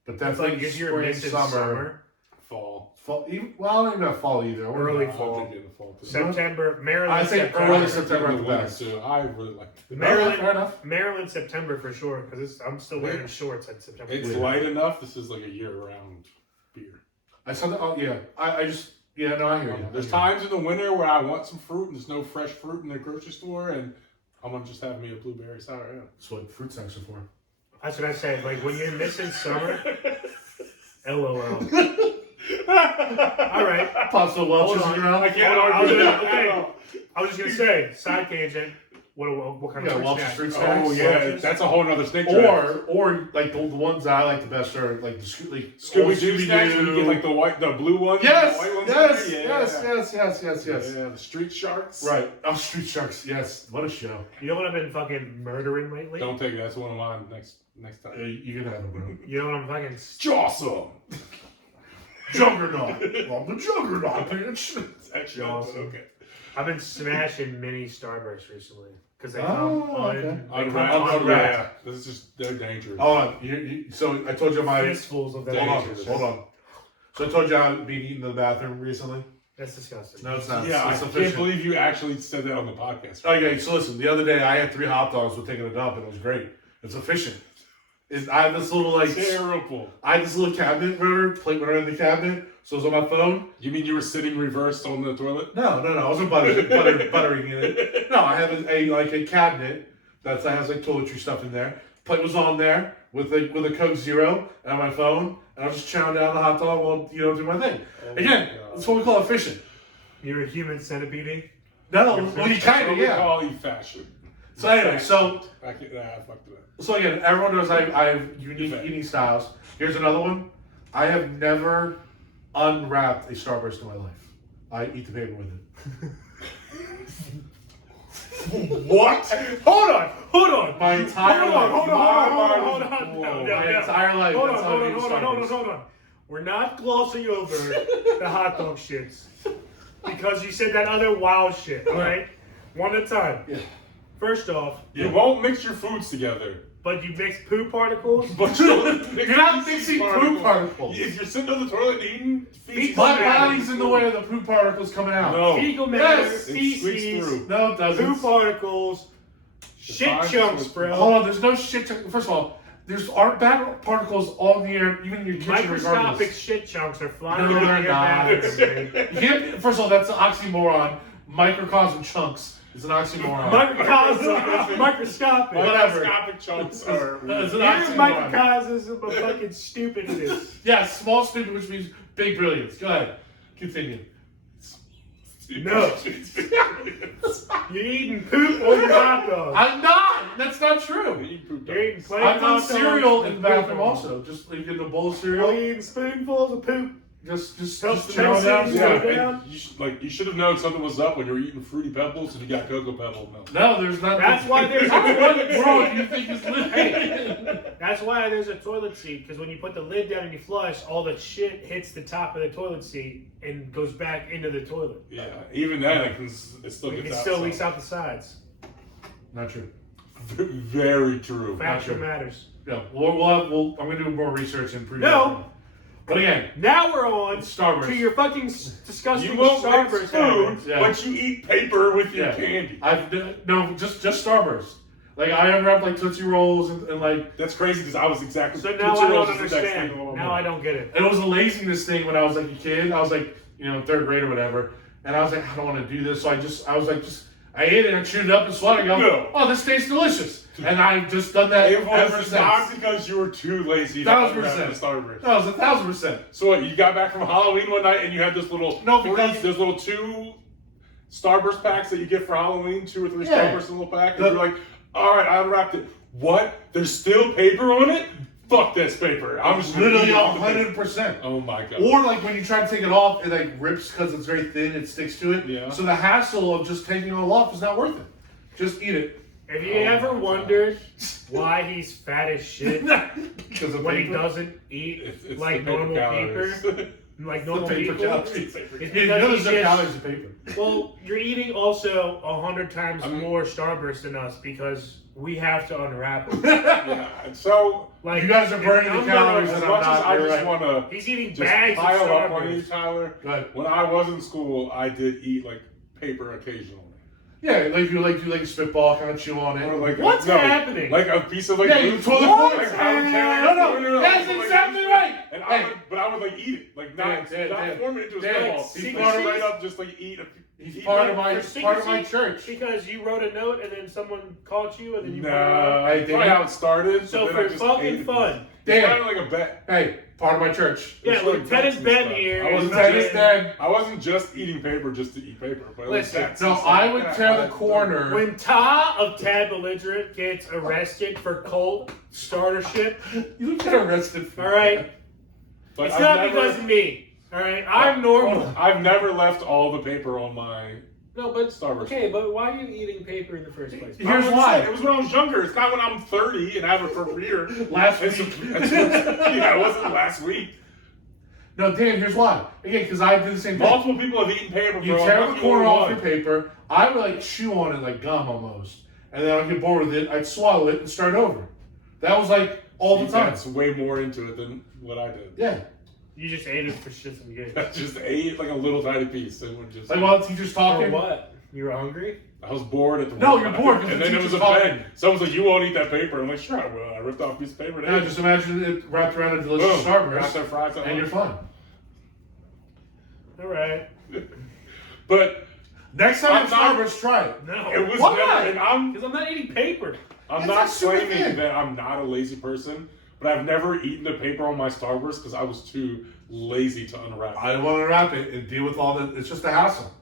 It's definitely like if you're spring, missing summer. Fall. Even, well, I don't even have fall either. Early I'll fall. drink it in the fall too. September, Maryland. I think September. early September at the winter best. too. I really like it. Maryland, fair enough. Maryland, September for sure. Because I'm still wearing shorts at September. It's light enough. This is like a year-round beer. I saw that. Oh yeah, I just no, I hear you. There's times in the winter where I want some fruit and there's no fresh fruit in the grocery store, and I'm gonna just have me a blueberry sour ale. That's what fruit snacks are for. That's what I said. Like when you're missing summer, LOL. All right. Pop some Welch's Hold on. around. I can't Hold on, argue I was that. gonna- I was just gonna say, side tangent. What kind of fruit Welch's snack? fruit snacks. Oh yeah, that's a whole nother snake. Or like the ones that I like the best are like the Scooby Doo snacks. When you get like the blue ones. Yes, and the white ones. yes. Yeah, the street sharks. Right. Oh, Street Sharks. Yes. What a show. You know what I've been fucking murdering lately? Don't take it. That's one of mine next time. You're gonna have it, bro. You know what I'm fucking... It's awesome. Juggernaut. Well, the Juggernaut, bitch. It's actually Awesome. okay. I've been smashing mini Starbursts recently. Because they Oh, come okay. they come Unwrapped. unwrapped. This is just, they're dangerous. Hold on. So I told you my. fistfuls of them. Hold on. So I told you I've been eating in the bathroom recently. That's disgusting. No, it's not. Yeah, it's I can't efficient. believe you actually said that on the podcast. Okay, so listen. The other day I had 3 hot dogs with taking a dump, and it was great. It's efficient. I have this little Terrible. I had this little cabinet, plate runner in the cabinet. So it was on my phone. You mean you were sitting reversed on the toilet? No. I wasn't buttering in it. No, I have a cabinet that has like toiletry stuff in there. Plate was on there with a Coke Zero and on my phone, and I was just chowing down the hot dog while do my thing. Again, that's what we call efficient. You're a human centipede? No, well, you kind of, We yeah. call you fashion. So anyway, I fucked it up. So again, everyone knows I have unique eating styles. Here's another one. I have never unwrapped a Starburst in my life. I eat the paper with it. What? Hold on. My entire life. Hold on. My entire life. Hold that's how I eat Starburst. on. We're not glossing over the hot dog shits. Because you said that other wild shit, alright? One at a time. Yeah. First off, You won't mix your foods together. but you mix poop particles? But You're not mixing poop particles. If you're sitting on the toilet and eating feces, My body's in the way of the poop particles coming out. No. Fecal matter, Yes, it squeaks feces, through. No, it doesn't. poop particles, shit Define chunks, this bro. Hold on, there's no shit. First of all, there's aren't bad particles all in the air, even in your kitchen, Microscopic regardless. shit chunks are flying No, around they're your not. bathroom. You can't, first of all, that's an oxymoron. Microcosm chunks is an oxymoron. Microscopic. Whatever. Microscopic chunks are. That's an Here's oxymoron. microcosm of fucking stupidness. Yeah, small stupid, which means big brilliance. Go ahead. Continue. No. You're eating poop on your hot dog. I'm not. That's not true. You're eating plain I've done hot dogs cereal with in the bathroom poop on also. Just like in a bowl of it. cereal. You're eating spoonfuls of poop. Just Helps the chow down. medicine Yeah, go Yeah. down. and you should have known something was up when you were eating Fruity Pebbles and you got Cocoa Pebble milk. No, there's not. That's why there's a What toilet world seat. do you think is living? That's why there's a toilet seat, because when you put the lid down and you flush, all the shit hits the top of the toilet seat and goes back into the toilet. Yeah, even then it still It gets out. still leaks out the sides. Not true. Very true. Factual true. matters. Yeah, I'm gonna do more research and prove No. it. But again, Now we're on Starburst. to your fucking disgusting You won't Starburst mix habits. food, Yeah. but you eat paper with your Yeah. candy. Just Starburst. Like I unwrapped like Tootsie Rolls and like That's crazy because I was exactly. So now Tootsie I Rolls don't is the next understand. thing on my Now mind. I don't get it. it was a laziness thing when I was like a kid. I was like, 3rd grade or whatever, and I was like, I don't want to do this. So I ate it and chewed it up and swallowed it. I go, No. oh, this tastes delicious. And I've just done that It ever was not since. because you were too lazy to 1000%. unwrap the Starburst. That was 1000%. So what, you got back from Halloween one night and you had this little because- there's little 2 Starburst packs that you get for Halloween, 2 or 3 Yeah. Starburst in a little pack, and you're like, all right, I unwrapped it. What? There's still paper on it? Fuck this paper. I'm just gonna Literally eat all the paper. 100%. Oh my god. Or like when you try to take it off, it like rips because it's very thin. It sticks to it. Yeah. So the hassle of just taking it all off is not worth it. Just eat it. Have you Oh ever my wondered why he's fat as shit Because of when he paper. doesn't eat It's like the paper normal calories. paper? like The normal paper people. calories. It's Yeah, because those he's are just- calories of paper. Well, you're eating also 100 times more Starburst than us because we have to unwrap them. Yeah. And so Like You guys are burning the number calories as and much I'm as not. I You're just right. want to he's eating just bags of pile up on you, Starburst. Tyler. Right. When I was in school, I did eat like paper occasionally. Yeah, like you like a spitball, kind of chew on it. Or like What's happening? Like a piece of like Yeah, you blue toilet foil, paper. like powder carry. No, that's exactly right. And Hey. I would like eat it, like not Dan. form it into a Dan, spitball. he's He's part of straight my- up just like eat. He's eat part like- of my For part of my secrecy? church. Because you wrote a note and then someone caught you and then you brought it Nah, up. Hey, that's Dan. probably how it started. So then I for just fucking ate it. fun. It's Dan. kind of like a bet. Hey, part of my church. Yeah, It's like Lieutenant bets and Ben stuff. here. I wasn't Lieutenant just Ben. I wasn't just eating paper just to eat paper. But Listen, No, I would tear the corner. When Ta of Tad Belligerent gets arrested for cult startership, You get arrested for all right, But it's I've not never- because of me. All right, I'm normal. I've never left all the paper on my No, but Starburst. okay, but why are you eating paper in the first place? Here's I'm why. saying, it was when I was younger. It's not when I'm 30 and have a career. Last It's- week. yeah, it wasn't last week. No, Dan, here's why. Again, because I did the same thing. Multiple people have eaten paper. You bro. tear I'm the not corner only off one. your paper. I would like chew on it like gum almost. And then I'd get bored with it. I'd swallow it and start over. That was like all the time. That's way more into it than what I did. Yeah. You just ate it for shits and gigs. I just ate like a little tiny piece and would just. Like while the teacher's For talking. what? You were hungry? I was bored at the No, work. you're bored 'cause And the then there was a teacher's talking. pen. Someone's like, "You won't eat that paper." I'm like, "Sure, I will." I ripped off a piece of paper. And Yeah, ate it. just imagine it wrapped around a delicious Boom. Got Starburst. their fries And you're fine. All right. But Next time I'm it's not- Starburst, try it. No. it was Why never. not? And I'm Because I'm not eating paper. It's not a super claiming thing. that I'm not a lazy person, but I've never eaten the paper on my Starburst because I was too lazy to unwrap. I want to wrap it and deal with all the. It's just a hassle.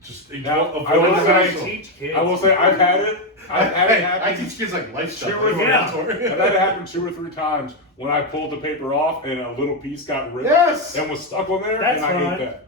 Just Now, avoid I will the say- hassle. Teach kids. I will say I've had it. I've had it Hey, I happen teach kids like life stuff. 2 or like, 3 Yeah. times. I've had it happen 2 or 3 times when I pulled the paper off and a little piece got ripped Yes. and was stuck on there, That's and I fine. ate that.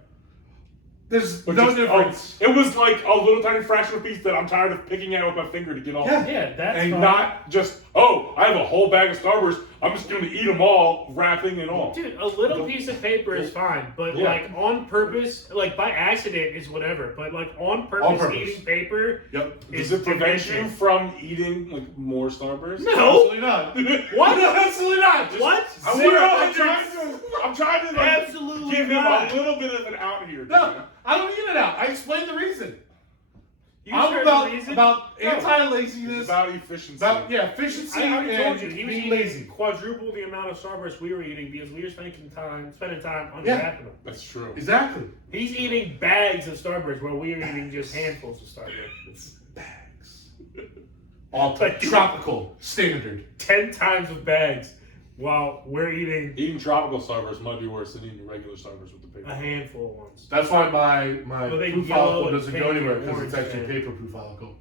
There's But no just- difference. it was like a little tiny fraction of a piece that I'm tired of picking out with my finger to get off. Yeah. Yeah, that's And fine. not just, oh, I have a whole bag of Starburst. I'm just going to eat them all, wrapping and all. Dude, a little piece of paper is fine, but Yeah. like on purpose, like by accident is whatever. But like on purpose, purpose. eating paper Yep. Does is it prevent you dementia. from eating like more Starburst? No. Absolutely not. What? Absolutely not. Just- What? I'm trying to like, Absolutely give him not. a little bit of an out here. No, I don't need it out. I explained the reason. You I'm heard about the reason? anti-laziness. It's about efficiency. Efficiency I already and told you he was being eating lazy. quadruple the amount of Starburst we were eating because we were spending time on Yeah. unwrapping them. That's true. Exactly. He's eating bags of Starburst while we are eating just handfuls of Starburst. Bags. All Like- tropical standard. 10 times of bags while we're eating Eating tropical Starburst might be worse than eating regular Starburst with the a paper. handful of ones. That's why my Well, they poop yellow follicle and doesn't pink go anywhere and because it's orange actually and- paper poop follicle.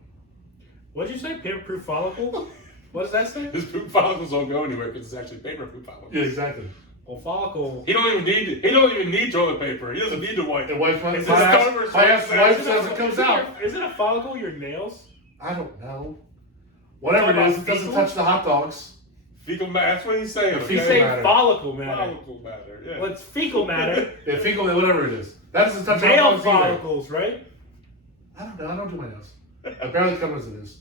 What'd you say? Paper-proof follicle? What does that say? His poop follicles don't go anywhere because it's actually paper poop follicles. Yeah, exactly. Well, follicle. He don't even need toilet paper. He doesn't need to wipe. It wipes my Is my this ass. Starburst My ass wipes wipes it as it comes out. Isn't a follicle your nails? I don't know. Whatever it is, it doesn't touch the hot dogs. Fecal matter. That's what he's saying. Fecal You Okay? say matter. follicle matter. Follicle matter. Yeah. What's fecal matter? Yeah, fecal, whatever it is. That doesn't touch the hot Male dogs either. follicles, right? I don't know. I don't do my nails. I barely come as it is.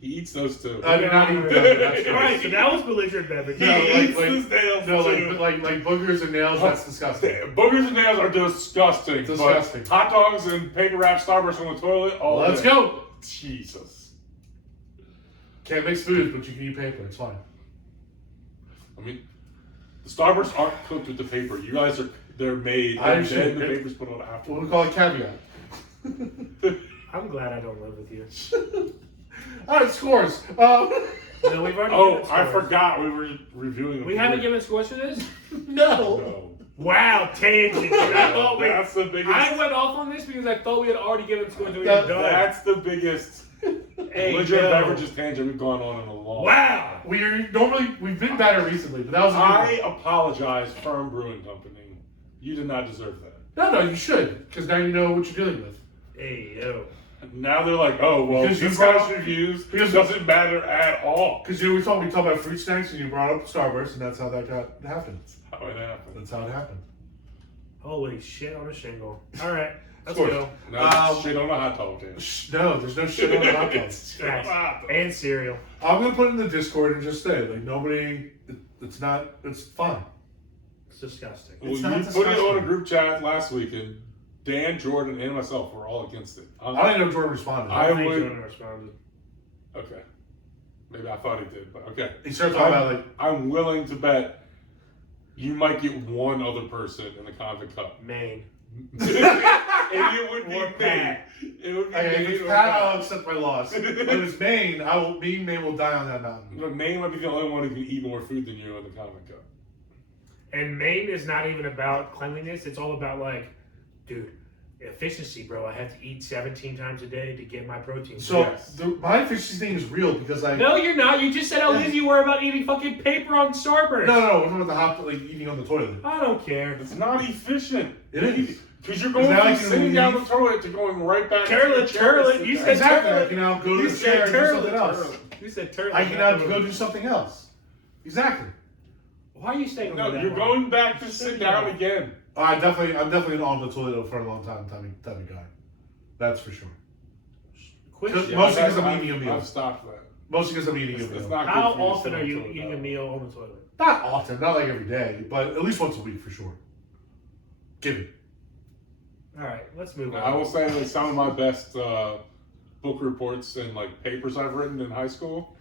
He eats those too. I do not eat them. That's All right, so that was belligerent beverage. He No, like- eats like- his nails No, too. like boogers and nails. That's disgusting. Boogers and nails are disgusting. Disgusting. But hot dogs and paper wrap Starburst on the toilet. All Let's day. go. Jesus. Can't mix foods, but you can eat paper. It's fine. I mean, the Starbursts aren't cooked with the paper. You guys are. They're made. I And then understand. the paper's put on after. What do we call it? Caveat. I'm glad I don't live with you. All right, scores. No, we've already Oh, given I scores. forgot we were reviewing. We haven't given scores for this? No. No. Wow, tangent. I thought we. That's the biggest. I went off on this because I thought we had already given scores and we That- were done. That's the biggest. Hey, Belligerent yo. beverages tangent we've gone on in a long. Wow. We've been better recently, but that was a good I one. apologize, Firm Brewing Company. You did not deserve that. No, you should, because now you know what you're dealing with. Hey, yo. Now they're like, oh, well, Because you this brought guy's up- reviews because- doesn't matter at all. Because we talked about fruit snacks, and you brought up Starburst, and that's how that happened. How it happened. That's how it happened. Holy shit on a shingle. All right, let's Score. go. No, shit on a hot dog, Dan. No, there's no shit on the hot dogs. Shit on a hot dog. And cereal. I'm gonna put it in the Discord and just say, like, nobody. It's not. It's fine. It's disgusting. Well, It's you not put it on a disgusting. group chat last weekend. Dan, Jordan, and myself were all against it. I don't even know if Jordan responded. I think would- Jordan responded. Okay. Maybe I thought he did, but okay. He started talking about like. I'm willing to bet you might get one other person in the Convict Cup. Maine. And it would be Or me. Pat. It would be Hey, if me it's or Pat, Pat. I'll accept my loss. If it's Maine, Maine will die on that mountain. But Maine might be the only one who can eat more food than you in the Convict Cup. And Maine is not even about cleanliness. It's all about like, dude, efficiency, bro. I have to eat 17 times a day to get my protein. So Yes. my efficiency thing is real because I. No, you're not. You just said how lazy you were about eating fucking paper on Starburst. No, I'm with the hop like eating on the toilet. I don't care. It's not efficient. It is. Because you're going Now from you can sitting down the leave. toilet to going right back Turlet, to the chair to turlet, sit you down. said Exactly. turlet. I can now go to You the said chair and do turlet. something else. You said turtle. I can now go do something else. Exactly. Why are you staying on No, that you're long? going back to sit down again. I'm definitely an on the toilet for a long time type of guy. That's for sure. Quit. Just- shit. Mostly 'cause I'm eating a meal. I've stopped that. Mostly because I'm eating a It's meal. not good How for you to often sit are on you toilet eating a that meal on the toilet? Not often, not like every day, but at least once a week for sure. Give it. All right, let's move way. on. I will say like some of my best book reports and like papers I've written in high school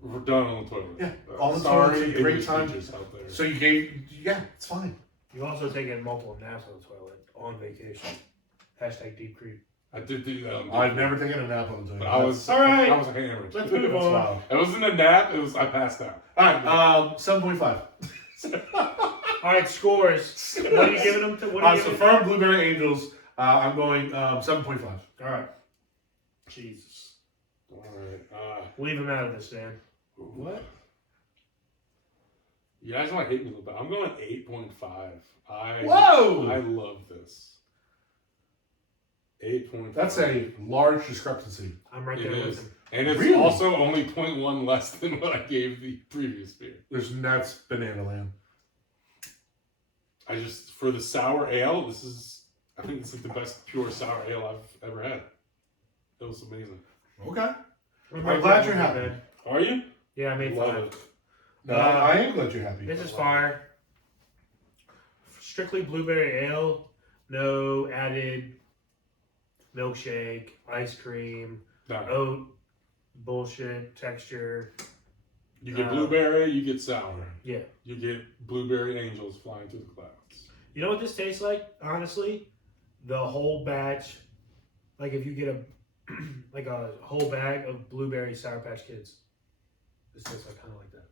were done on the toilet. Yeah, on the sorry, toilet's a great English time. teachers out there. So you gave, yeah, it's fine. You've also taken multiple naps on the toilet on vacation. Hashtag deep creep. I did do that. On I've Discord. never taken a nap on the toilet. But I was All right. I was hammered. Let's move That's on. wild. It wasn't a nap. It was I passed out. All right, 7.5. All right, scores. What are you giving them to? What are you So giving Firm Blueberry Angels, I'm going 7.5. All right. Jesus. All right. Leave him out of this, Dan. What? You guys might hate me a little bit. I'm going 8.5. Whoa! I love this. 8.5. That's a large discrepancy. I'm right It there is. with him. And it's Really? also only 0.1 less than what I gave the previous beer. That's banana land. I just, for the sour ale, I think it's like the best pure sour ale I've ever had. It was amazing. Okay. I'm I'm glad you're with you, happy. man. Are you? Yeah, I made Love 5. it. No, I am glad you're happy. This is fire. Strictly blueberry ale. No added milkshake, ice cream, No. oat, bullshit, texture. You get blueberry, you get sour. Yeah. You get blueberry angels flying through the clouds. You know what this tastes like? Honestly, the whole batch. Like if you get like a whole bag of blueberry Sour Patch Kids, this tastes like kind of like that.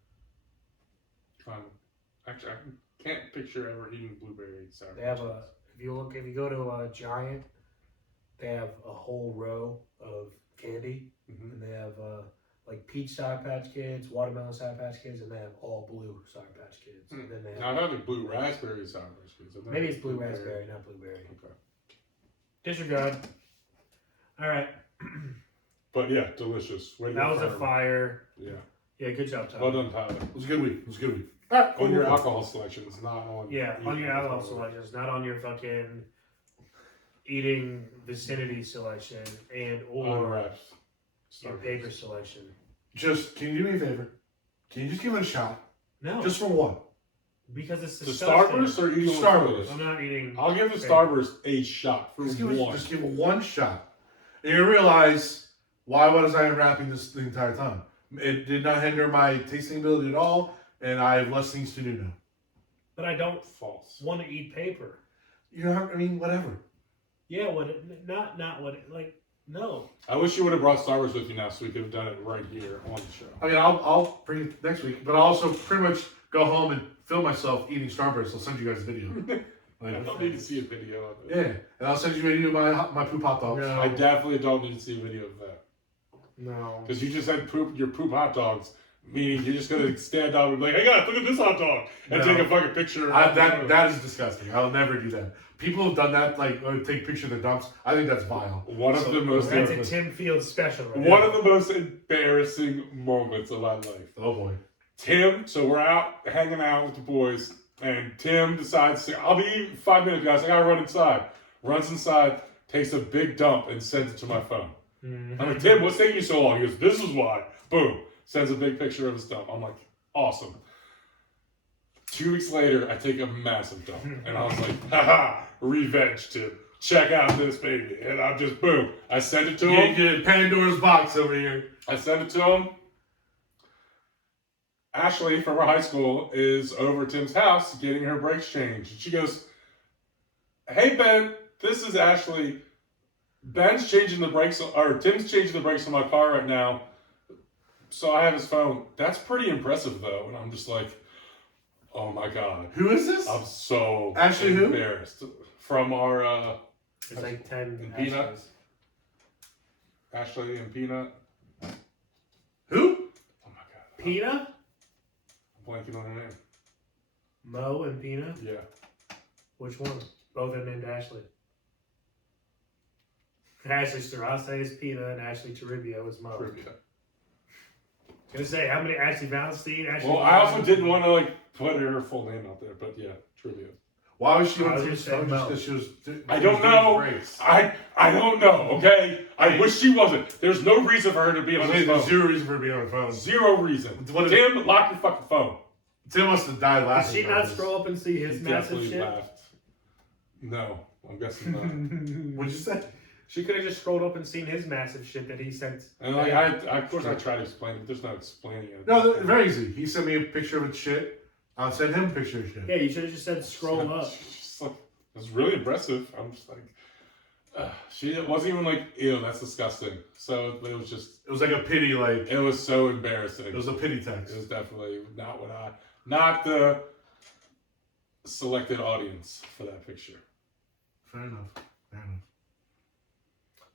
Actually, I can't picture ever eating blueberry sour. They have Patch if you go to a Giant, they have a whole row of candy, Kids. Mhm. and they have like peach Sour Patch Kids, watermelon Sour Patch Kids, and they have all blue Sour Patch Kids. And then they have, Now, I have the blue raspberry sour Patch Kids. I've maybe never it's blue blueberry. raspberry, not blueberry. Okay. Disregard. All right, But yeah, delicious. Way to that go, was a Farmer. fire. Yeah. Yeah, good job, Tom. Well done, Tyler. It was a good week. It was a good week. All right, On your cool. alcohol selections, not on. Yeah, on your eating. alcohol selections, not on your fucking eating vicinity selection and or Unwrapped. your paper selection. Just, can you do me a favor? Can you just give it a shot? No, Just for one. because it's The disgusting. Starburst or eating Starburst. I'm not eating. I'll give the Okay. Starburst a shot for Just give one. it one shot. And you realize, why was I unwrapping this the entire time? It did not hinder my tasting ability at all, and I have less things to do now. But I don't False. want to eat paper. You know, I mean, whatever. Yeah, what? Not what? Like no. I wish you would have brought Starburst with you now, so we could have done it right here on the show. I mean, I'll bring it next week, but I'll also pretty much go home and film myself eating Starburst. I'll send you guys a video. I don't need to see a video of it. Yeah, and I'll send you a video of my poop hot dogs. No. I definitely don't need to see a video of that. No. Because you just said your poop hot dogs Meaning you're just gonna stand up and be like, hey guys, look at this hot dog, and take a fucking picture. That is disgusting. I'll never do that. People have done that, like take a picture of their dumps. I think that's vile. That's a Tim Fields special. Right? One of the most embarrassing moments of my life. Oh boy. Tim, so we're out hanging out with the boys, and Tim decides to, I'll be 5 minutes, guys. I gotta run inside. Runs inside, takes a big dump, and sends it to my phone. I'm like, Tim, what's taking you so long? He goes, this is why. Boom. Sends a big picture of his dump. I'm like, awesome. 2 weeks later, I take a massive dump. And I was like, haha, revenge, Tim. Check out this baby. And I'm just, boom. I send it to him. Get Pandora's box over here. I send it to him. Ashley from our high school is over at Tim's house getting her brakes changed. And she goes, hey, Ben, this is Ashley. Ben's changing the brakes, or Tim's changing the brakes on my car right now. So I have his phone. That's pretty impressive, though. And I'm just like, oh my God. Who is this? I'm so Ashley embarrassed. From our, It's like 10 Peanut. Ashley and Peanut. Who? Oh my God. Peanut? I'm blanking on her name. Mo and Peanut? Yeah. Which one? Both are named Ashley. Ashley Strauss is Peanut and Ashley Toribio is Mo. Trivia. I was gonna say, how many Ashley Valentine? Ashley Well, I also didn't want to put her full name out there, but yeah, trivia. Why was she I on was Tim's just saying phone? no. Just 'cause she was. I don't know. I don't know. Okay, I wish she wasn't. There's no reason for her to be on his phone. There's zero reason for her to be on her phone. Zero reason. Tim, lock your fucking phone. Tim must have died Did laughing. she about not this. scroll up and see his He massive definitely shit? laughed. No, I'm guessing not. What'd you say? She could have just scrolled up and seen his massive shit that he sent. And like, I of course I tried to explain it, but there's no explaining it. No, very easy. He sent me a picture of his shit. I'll send him a picture of shit. Yeah, you should have just said scroll up. Just like, it was really impressive. I'm just like, she wasn't even like, ew, that's disgusting. So it was just. It was like a pity, like. It was so embarrassing. It was a pity text. It was definitely not the selected audience for that picture. Fair enough.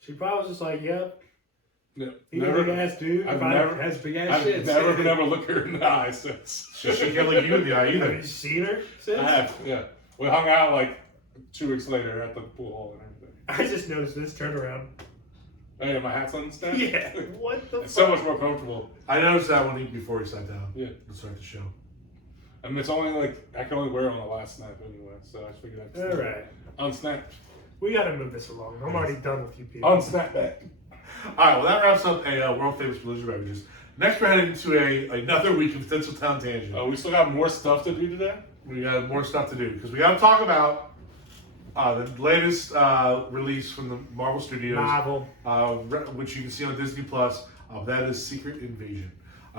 She probably was just like, yep. No, He's a big ass dude. I've Has big ass shit. I've never been able to look her in the eye since. She can't look you in the eye Have either. you seen her since? I have, yeah. We hung out like 2 weeks later at the pool hall and everything. I just noticed this turnaround. Hey, my hat's on stand? Yeah. What the It's fuck? so much more comfortable. I noticed that one before he sat down. Yeah. To start the show. I mean, it's only like, I can only wear it on the last snap anyway, so I figured I'd Alright. unsnap. We gotta move this along. I'm already done with you people. Unsnap back. Alright, well that wraps up a world famous Belligerent Beverages. Next we're heading into another week of Tinsel Town Tangents. Oh, we still got more stuff to do today? We got more stuff to do because we got to talk about the latest release from the Marvel Studios, Marvel. which you can see on Disney Plus. That is Secret Invasion.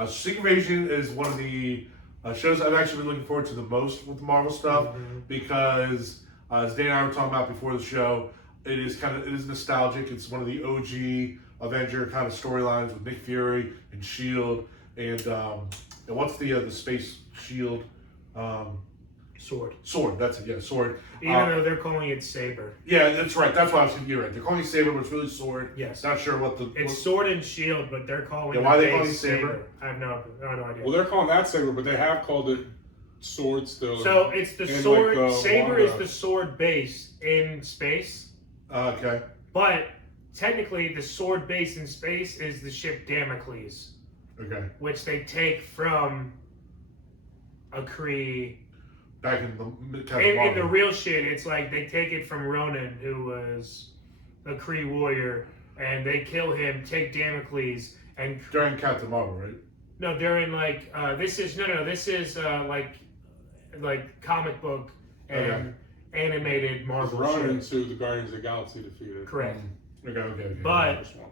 Secret Invasion is one of the shows I've actually been looking forward to the most with the Marvel stuff because, as Dan and I were talking about before the show, it is nostalgic. It's one of the OG Avenger kind of storylines with Nick Fury and Shield and what's the Space Shield. Sword, that's it, yeah, Sword. Even though they're calling it Saber. Yeah, that's right, that's why I was thinking, you're right. They're calling it Saber, but it's really Sword. Yes. Not sure what It's Sword and Shield, but they're calling Yeah, why it they calling it base Saber? I have no idea. Well, they're calling that Saber, but they have called it Sword still. So it's the in, sword. like, Saber Wanda. is the sword base in space, Okay. but technically the sword base in space is the ship Damocles, Okay. which they take from a Kree. Back in the In the real shit, it's like they take it from Ronan, who was a Kree warrior, and they kill him, take Damocles, and during Captain Marvel, right? no, during like this is like comic book and animated Marvel Ronan shit. to the Guardians of the Galaxy defeated. Correct. Okay. But First one.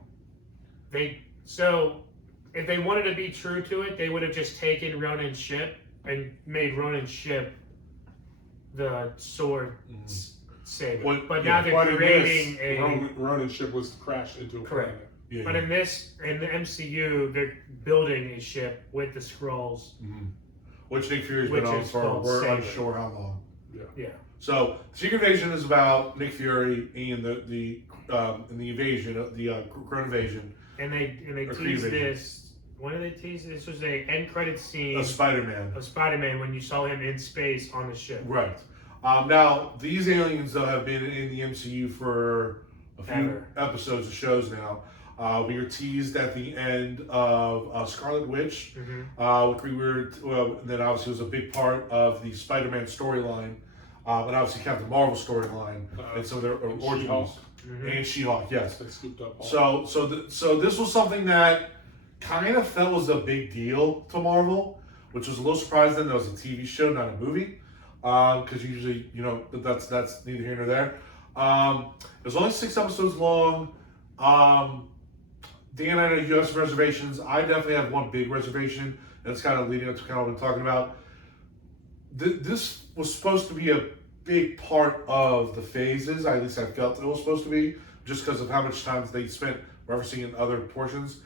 if they wanted to be true to it, they would have just taken Ronan's ship and made Ronan's ship the sword saber. But now they're creating Ronan's ship was crashed into a Correct. planet. Yeah, But in the MCU, they're building a ship with the Skrulls. which Nick Fury's Which been on is for called we're Saber. unsure how long. Yeah. So Secret Invasion is about Nick Fury and the invasion of the Krone invasion. And they Or tease Kree this when did they tease? This was a end credit scene of Spider-Man. of Spider-Man when you saw him in space on the ship. Right. Now, these aliens, though, have been in the MCU for a few episodes of shows now. We were teased at the end of Scarlet Witch, which we were, that obviously was a big part of the Spider-Man storyline, and obviously Captain Marvel storyline, and some of their origins. And She-Hulk, yes. They scooped up So this was something that kind of felt was a big deal to Marvel, which was a little surprising that it was a TV show, not a movie. Because usually, that's neither here nor there. It was only 6 episodes long. Dan and I know you have some reservations. I definitely have one big reservation, and it's kind of leading up to kind of what we're talking about. This was supposed to be a big part of the phases. At least I felt it was supposed to be, just because of how much time they spent referencing in other portions.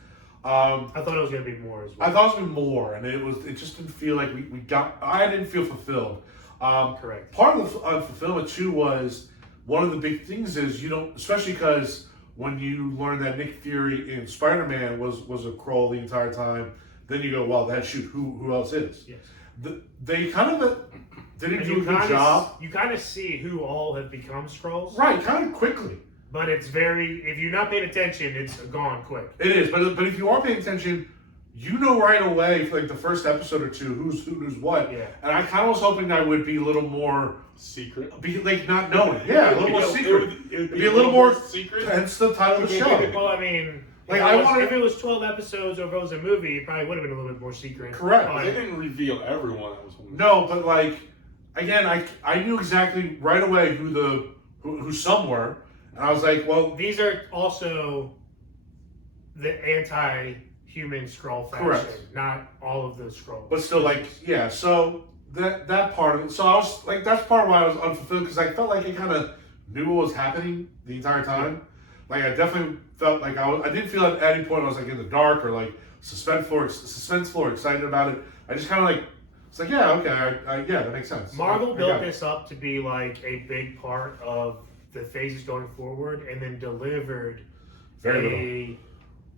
I thought it was going to be more as well. I thought it was going to be more, and it just didn't feel like we got. I didn't feel fulfilled. Correct. Part of the fulfillment too was one of the big things is you don't, especially because when you learn that Nick Fury in Spider-Man was a Skrull the entire time, then you go, well, who else is? Yes. They kind of didn't do a good job. You kind of see who all have become Skrulls. Right, kind of quickly. But it's if you're not paying attention, it's gone quick. It is, but if you are paying attention, you know right away for like the first episode or two who's what. Yeah. And I kind of was hoping I would be a little more secret. Be like not knowing. Yeah, a little more secret. It'd be a little more secret. Hence the title of the show. Well, I mean, like if it was 12 episodes or if it was a movie, it probably would have been a little bit more secret. Correct. They didn't reveal everyone that was on. No, but like again, I knew exactly right away who some were, and I was like, well, these are also the anti-human Skrull faction, correct. not all of the Skrulls. But still, like, yeah. So that part of it. So I was like, that's part of why I was unfulfilled because I felt like I kind of knew what was happening the entire time. Like I definitely felt like I didn't feel at any point I was like in the dark or like suspenseful or excited about it. I just kind of like. It's like, yeah, okay, yeah, that makes sense. Marvel built this up to be like a big part of the phases going forward, and then delivered a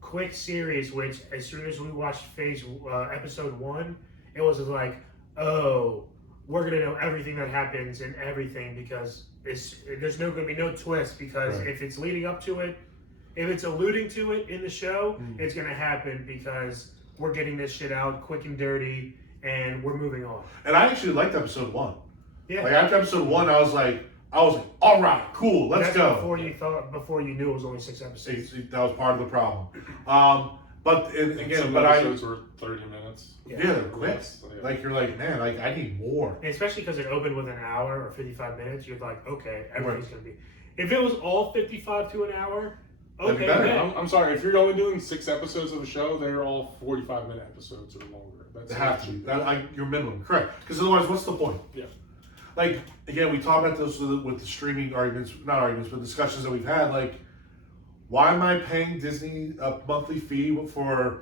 quick series. Which, as soon as we watched episode 1, it was like, oh, we're gonna know everything that happens and everything because there's going to be no twist because if it's leading up to it, if it's alluding to it in the show, it's gonna happen because we're getting this shit out quick and dirty. And we're moving on. And I actually liked episode 1. Yeah. Like after episode 1, I was like, all right, cool, let's go. Before you knew it was only 6 episodes. That was part of the problem. Episodes were 30 minutes. Yeah, they're quick. Like you're like, man, like I need more. And especially because it opened with an hour or 55 minutes, you're like, okay, everything's gonna be. If it was all 55 to an hour. Okay, I'm sorry. If you're only doing 6 episodes of a show, they're all 45-minute episodes or longer. They have to be. Your minimum, correct? Because otherwise, what's the point? Yeah. Like again, we talk about this with the streaming arguments, not arguments, but discussions that we've had. Like, why am I paying Disney a monthly fee for?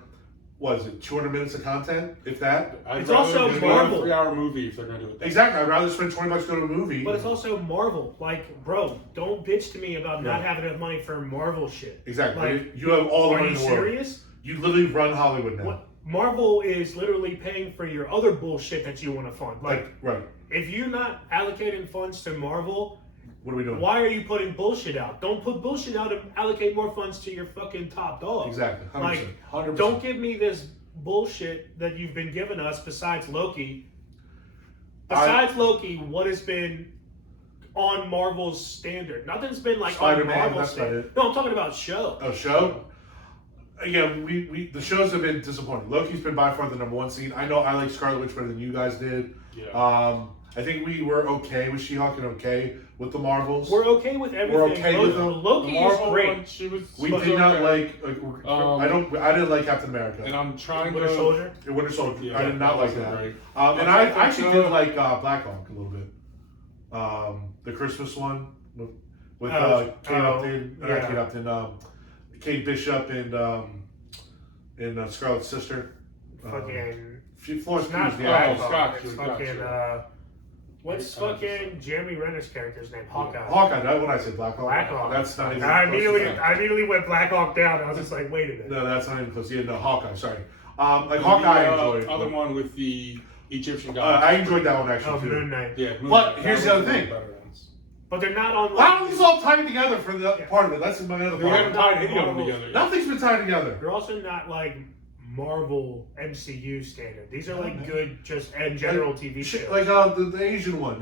What is it? 200 minutes of content, if that. It's also Marvel. A 3-hour movie if they're gonna do it. Exactly. I'd rather spend $20 to go to a movie. But it's also Marvel. Like, bro, don't bitch to me about not having enough money for Marvel shit. Exactly. Like, you have all the money in the world. Are you serious? You literally run Hollywood now. Marvel is literally paying for your other bullshit that you want to fund. Like, right. If you're not allocating funds to Marvel, what are we doing? Why are you putting bullshit out? Don't put bullshit out and allocate more funds to your fucking top dog. Exactly. 100%. Like, 100%. Don't give me this bullshit that you've been giving us besides Loki. Loki, what has been on Marvel's standard? Nothing's been like Spider-Man, on Marvel's standard. No, I'm talking about show. Oh, show? Again, we the shows have been disappointing. Loki's been by far the #1 seed. I know I like Scarlet Witch better than you guys did. Yeah. I think we were okay with She-Hulk and okay with the Marvels. We're okay with everything. We're okay with them. Loki is great. We did not like. I didn't like Captain America. And I'm trying Winter Soldier. Winter Soldier. Yeah, I did not like that. Great. And I actually did like Black Hawk a little bit. The Christmas one with Kate Bishop and Scarlet's sister. Fucking. Florence Pugh. What's fucking Jeremy Renner's character's name? Hawkeye. Hawkeye. That's what I said. Black Hawk. Black Hawk. That's not even. I immediately went Black Hawk down. I was just like, wait a minute. No, that's not even close. Yeah, no, Hawkeye. Sorry. Like Hawkeye, I enjoyed. Other one with the Egyptian guy. I enjoyed that one actually too. Moon Knight. Yeah, But here's the other thing. But they're not on. Why don't these all tie together for the part of it? That's my other They haven't part. tied any of them together yet. Nothing's been tied together. They're also not like Marvel MCU standard. These are like good, just and general TV shows. Like the Asian one,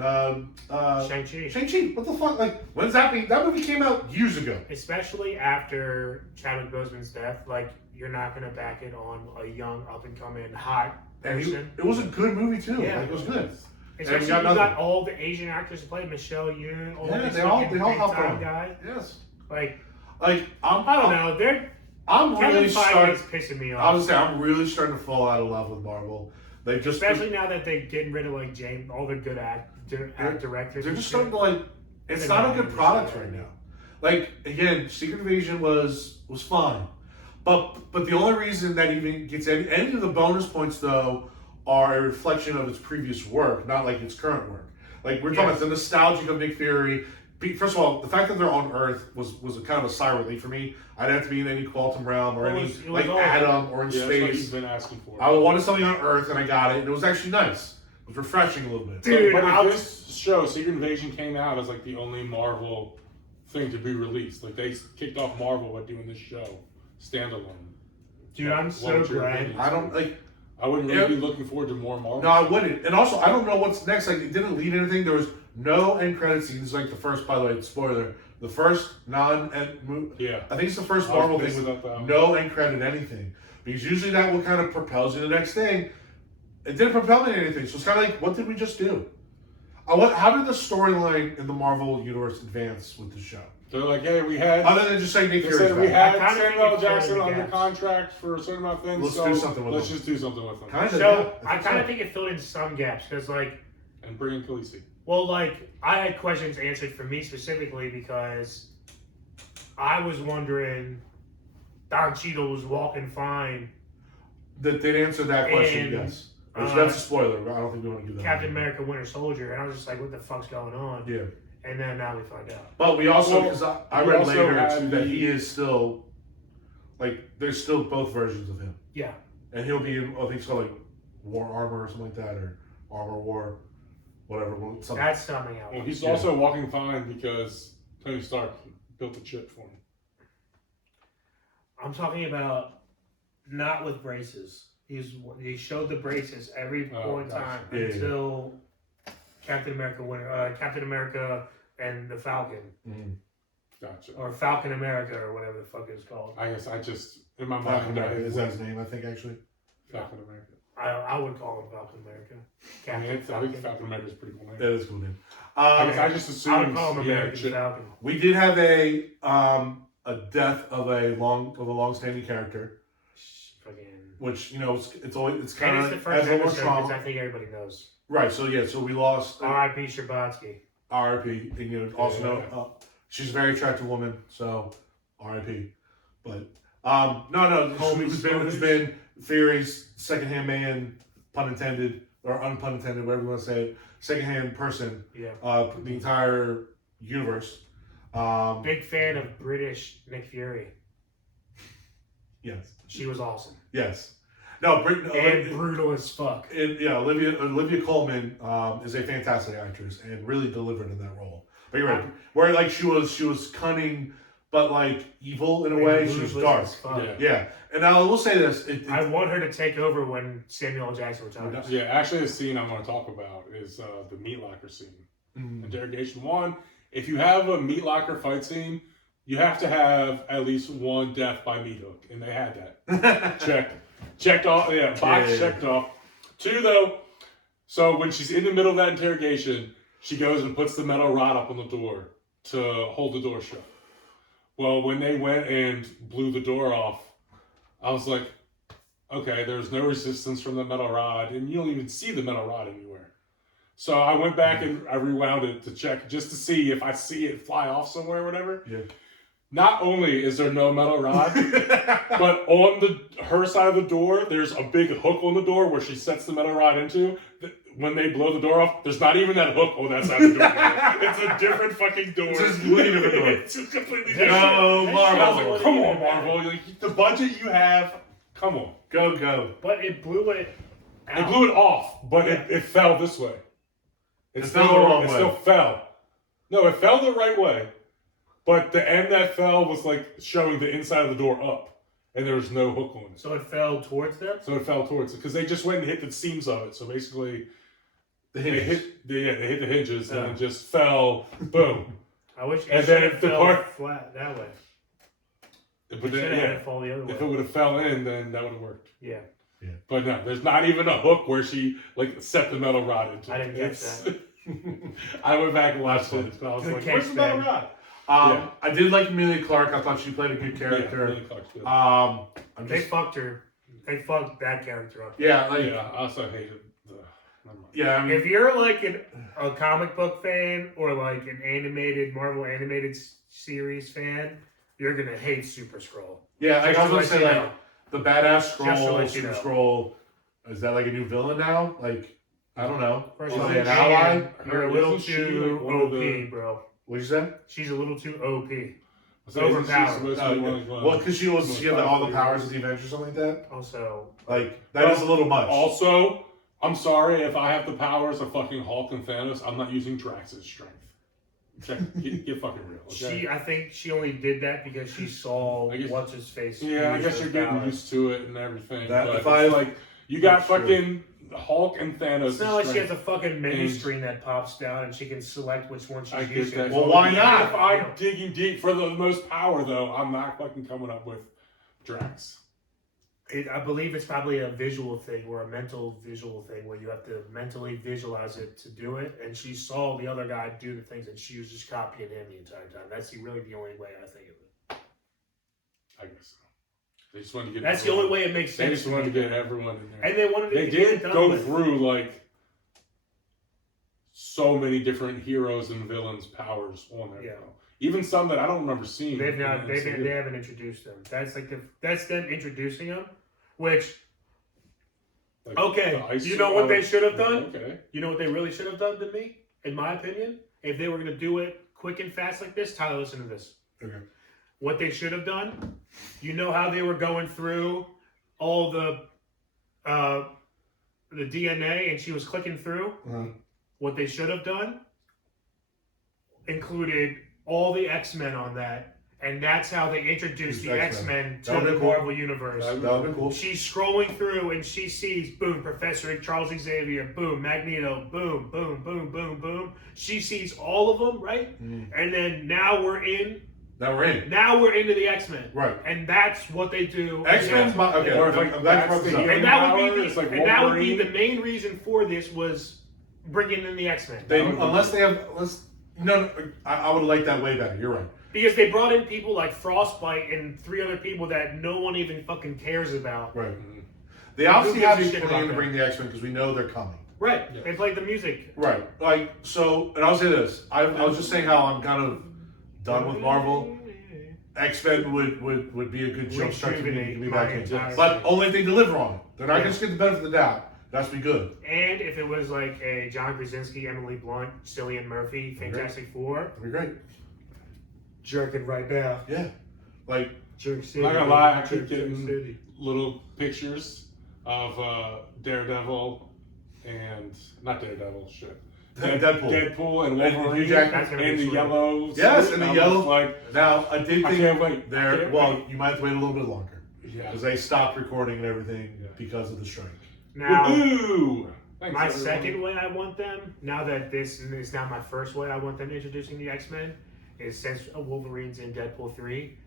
Shang-Chi. Shang-Chi. What the fuck? Like, when's that being? That movie came out years ago. Especially after Chadwick Boseman's death, like you're not gonna back it on a young, up and coming, hot person. It was a good movie too. Yeah. Like, it was good. Especially got you got all the Asian actors to play Michelle Yeoh, all these they all fucking hopped big-time on. guys. Yes. Like I don't know. I'm Kevin really starting. Feige's pissing me I off. was saying I'm really starting to fall out of love with Marvel. They just Especially now that they're getting rid of like all the good directors. They're just starting to like. It's not a good product right now. Like again, Secret Invasion was fine, but the only reason that even gets any of the bonus points though are a reflection of its previous work, not like its current work. Like we're talking about the nostalgia of Nick Fury. First of all, the fact that they're on Earth was a kind of a sigh relief for me. I didn't have to be in any quantum realm or any like atom or in space. That's what space. you've been asking for. I wanted something on Earth and I got it, and it was actually nice. It was refreshing a little bit. Dude, but if this show, Secret Invasion, came out as like the only Marvel thing to be released. Like they kicked off Marvel by doing this show standalone. Dude, I'm so glad. I don't like. I wouldn't really be looking forward to more Marvel. No, I wouldn't. And also, I don't know what's next. Like, it didn't lead anything. There was no end credit scenes. Like the first, by the way, spoiler. The first non-end movie. Yeah. I think it's the first Marvel thing with no end credit anything. Because usually that what kind of propels you to the next thing. It didn't propel me to anything. So it's kind of like, what did we just do? How did the storyline in the Marvel universe advance with the show? They're like, hey, we had. Other than just saying Nick Fury's we back. had Samuel L. Jackson under contract for a certain amount of things. Let's do something with him. Let's just do something with him. I kind of think it filled in some gaps because, like, and bring in Khaleesi. Well, like, I had questions answered for me specifically because I was wondering, Don Cheadle was walking fine. That they'd answer that question, yes. That's a spoiler. I don't think we want to do that. Captain America Winter Soldier, and I was just like, what the fuck's going on? Yeah. And then now we find out. But we also, because I read later too, that he is still, like, there's still both versions of him. Yeah. And he'll be in, I think it's called, like, War Armor or something like that, or Armor War, whatever. Something. That's coming out. Well, he's also walking fine because Tony Stark built a chip for him. I'm talking about not with braces. He showed the braces every point in time until Captain America and the Falcon. Mm-hmm. Gotcha. Or Falcon America or whatever the fuck it's called. I guess I just in my Falcon mind America. Is that his name? I think actually. Falcon America. I would call him Falcon America. I think Falcon America is pretty cool name. That is a cool name. I just assumed. I would call him American Falcon. We did have a death of a long-standing character. Which, you know, it's kind of the first episode because I think everybody knows. Right. So yeah. So we lost. R.I.P. Sherbatsky. R.I.P. And you know, also know she's a very attractive woman. So R.I.P. But who's been Fury's secondhand man, pun intended or unpun intended, whatever you want to say it, secondhand person. Yeah. The entire universe. Big fan of British Nick Fury. Yes. She was awesome. Yes. No, brutal as fuck. Olivia Colman is a fantastic actress and really delivered in that role. But you're right. Where like she was cunning, but like evil in a way. She was dark. Yeah. And now I will say this: I want her to take over when Samuel L. Jackson retires. Yeah, actually, the scene I'm going to talk about is the meat locker scene. Mm-hmm. Interrogation 1. If you have a meat locker fight scene, you have to have at least one death by meat hook, and they had that. Checked off. Yeah, box checked off. 2 though. So when she's in the middle of that interrogation, she goes and puts the metal rod up on the door to hold the door shut. Well, when they went and blew the door off, I was like, okay, there's no resistance from the metal rod, and you don't even see the metal rod anywhere. So I went back and I rewound it to check just to see if I see it fly off somewhere or whatever. Yeah. Not only is there no metal rod, but on her side of the door, there's a big hook on the door where she sets the metal rod into. When they blow the door off, there's not even that hook on that side of the door. It's a different fucking door. It's a completely different door. It's just completely different. No, Marvel. I was like, come on, Marvel. Like, the budget you have, Come on. Go. But it blew it out. It blew it off, but it fell this way. It fell the wrong It way. still fell. No, it fell the right way. But the end that fell was like showing the inside of the door up. And there was no hook on it. So it fell towards them? So it fell towards it. Because they just went and hit the seams of it. So basically, The they hinges. hit the hinges and it just fell. Boom. I wish And it then should have the fell part- flat that way. But It should then, have had yeah, it fall the other way. if it would have fell in, then that would have worked. Yeah. But no, there's not even a hook where she like set the metal rod into it. I didn't catch that. I went back and watched it. But I was Good like, catch, where's the metal Ben. rod? I did like Amelia Clark. I thought she played a good character. Really fucked good. I'm They just fucked her. They fucked that character up. yeah, like Yeah, I also hated the. Never mind. yeah. I mean, If you're like a comic book fan or like an animated Marvel animated series fan, you're gonna hate Super Skrull. yeah. Like, I was gonna Just to say let you like the badass Just to scroll, let you super know. scroll. Is that like a new villain now? Like I don't know. First Is of all, it an ally? You're a little Isn't she, too like, one of OP, the- bro. What'd you say? She's a little too OP. Was that- isn't she overpowered. supposed to be one of the- Well, because she most had all the powerful powers of the Avengers or something like that. Also, Like that is a little much. Also, I'm sorry if I have the powers of fucking Hulk and Thanos. I'm not using Drax's strength. Get fucking real. Okay? I think she only did that because she saw I guess- what's his face. Yeah, I use guess those you're getting powers. used to it and everything. That- but if I- it's like you got That's true. fucking Hulk and Thanos. It's not like she has strength. a fucking menu And- screen that pops down and she can select which one she's I get using. that. Well, why Even not? If I'm digging deep for the most power, though, I'm not fucking coming up with Drax. I believe it's probably a visual thing or a mental visual thing where you have to mentally visualize it to do it. And she saw the other guy do the things and she was just copying him the entire time. That's really the only way I think of it. I guess so. They just wanted to get. That's the everyone- only way it makes They sense. just wanted to get everyone in there. And they wanted They to get it did done go with. through like so many different heroes and villains' powers on there. Yeah. though. Even some that I don't remember seeing. They've not. in They the MCU. haven't introduced them. That's like that's them introducing them. Which Like, okay, the ice you know what they sword- should have done? Okay. You know what they really should have done to me, in my opinion? If they were going to do it quick and fast like this, Tyler, listen to this. Okay. What they should have done, you know how they were going through all the DNA and she was clicking through? Uh-huh. What they should have done included all the X-Men on that. And that's how they introduced Who's the X-Men? X-Men That to would've the been cool. Marvel Universe. That would be cool. She's scrolling through and she sees, boom, Professor Charles Xavier, boom, Magneto, boom, boom, boom, boom, boom. She sees all of them, right? Mm. And then now we're into the X-Men. Right. And that's what they do. X-Men's my okay. Or if, like, I'm glad you brought that's this the up. hero- And that would be Powers, like and that would be Wolverine. the main reason for this was bringing in the X-Men. I would like that way better. You're right. Because they brought in people like Frostbite and 3 other people that no one even fucking cares about. Right. Mhm. They obviously gives have a a shit plan about to that? bring the X-Men because we know they're coming. Right. Yeah. They played the music. Right. Like so, and I'll say this. I was just saying how I'm kind of done with Marvel. X-Men would be a good jump start to get me back into. Rejuvenate. But only if they deliver on it. They're not Yeah. going to get the benefit of the doubt. It has to be good. And if it was like a John Krasinski, Emily Blunt, Cillian Murphy, Fantastic Four, It'd be great. jerking right now. Yeah. Like Jerk City. I'm not gonna lie, I keep Jerk getting City. little pictures of Daredevil and not Daredevil, shit. Deadpool and And Wolverine Hugh Jackman. That's gonna be and the sweet. yellow. Yes, suit, and the I'm yellow- just Like, now, I did I think can't wait. I there. can't Well, wait. you might have to wait a little bit longer Yeah. because they stopped recording and everything Yeah. because of the strike. Now, Woohoo! Thanks, my everyone. second way I want them, now that this is now my first way I want them introducing the X-Men, is since Wolverine's in Deadpool 3,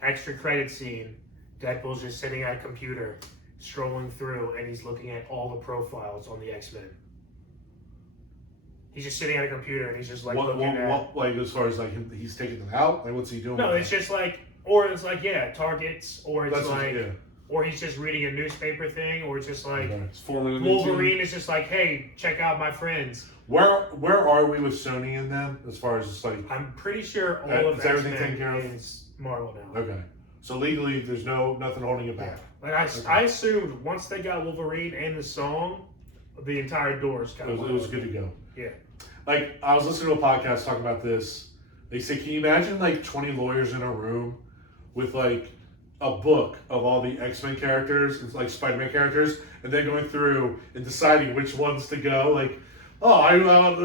extra credit scene, Deadpool's just sitting at a computer, strolling through, and he's looking at all the profiles on the X-Men. He's just sitting at a computer and he's just like looking at... Like as far as like he's taking them out? Like what's he doing? No, with it's them? just like, or it's like, yeah, targets, or it's That's like, yeah. or he's just reading a newspaper thing, or it's just like, Okay. It's forming a new Wolverine team. is just like, hey, check out my friends. Where are we with Sony in them as far as just like I'm pretty sure all of Is everything X-Men taken care of? is Marvel now. okay? So legally, there's nothing holding it back. Like I assumed once they got Wolverine and the song, the entire doors kind It of was good to go. Yeah. Like I was listening to a podcast talking about this. They say, can you imagine like 20 lawyers in a room with like a book of all the X-Men characters, it's like Spider-Man characters, and then going through and deciding which ones to go. Like, Juggernaut.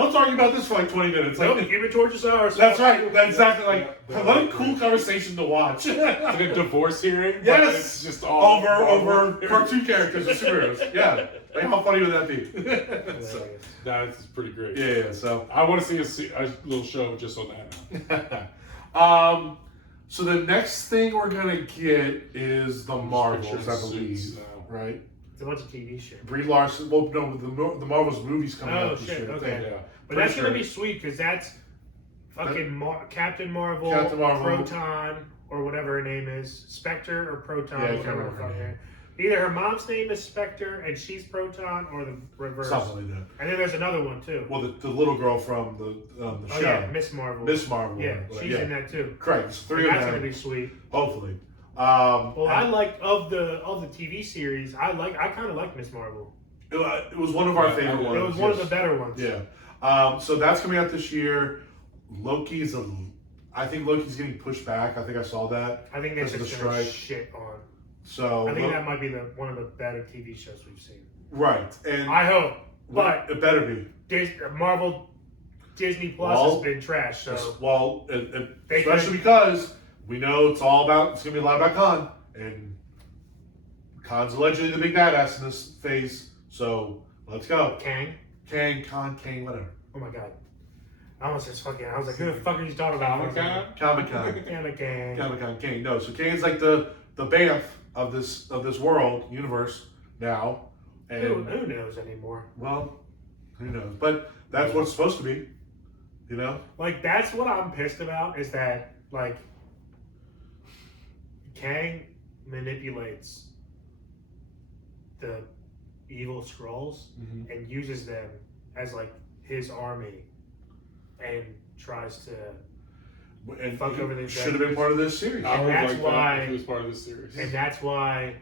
Let's argue about this for like 20 minutes. Like, Nope, Human Torch is ours. that's right. That's exactly like Yeah. what a cool conversation to watch. Like a divorce hearing. but Yes! it's just all over cartoon characters and superheroes. Yeah, like how funny would that be? So, That's pretty great. yeah. So, I want to see a little show just on that. so the next thing we're gonna get is the Marvels, I Picture believe, suits now. right? It's a bunch of TV shit. Brie Larson. Well, no, the Marvels movies coming Oh, out this shit, year. I okay. think. Yeah. But Pretty that's gonna sure. be sweet because that's fucking Captain Marvel, Captain Marvel. Proton, or whatever her name is, Spectre or Proton, Yeah, I can't whatever the remember her fuck name. her. Either her mom's name is Spectre and she's Proton, or the reverse. Something like that. And then there's another one too. Well, the little girl from the Oh show, yeah, Miss Marvel. Miss Marvel. Yeah, Like, she's in that too. Correct. It's three And of that's them. gonna be sweet. Hopefully. Well, I and like of the TV series. I kind of like Miss Marvel. it was one of our favorite Yeah, ones. It was one of the yes. better ones. Yeah. So that's coming out this year. I think Loki's getting pushed back. I think I saw that. I think that's Because of just the gonna strike. shit on. So I think that might be one of the better TV shows we've seen. right, and I hope, but it better be. Marvel Disney Plus Well, has been trash. So Well, They especially could- because we know it's gonna be a lot about Khan, and Khan's allegedly the big badass in this phase. So let's go. Kang. Khan, whatever. Oh my god. I almost just fucking. I was like, who the fuck are you talking about? Comic-Con? Damn it, Kang. Comic-Con Kang. No, so Kang's like the Banff of this world universe now, and Who knows anymore? well, who knows? But that's what it's supposed to be, you know. Like that's what I'm pissed about is that like Kang manipulates the evil Skrulls and uses them as like his army and tries to And fuck over the should have been part of this series. I would that's like why- that if he was part of this series. and that's why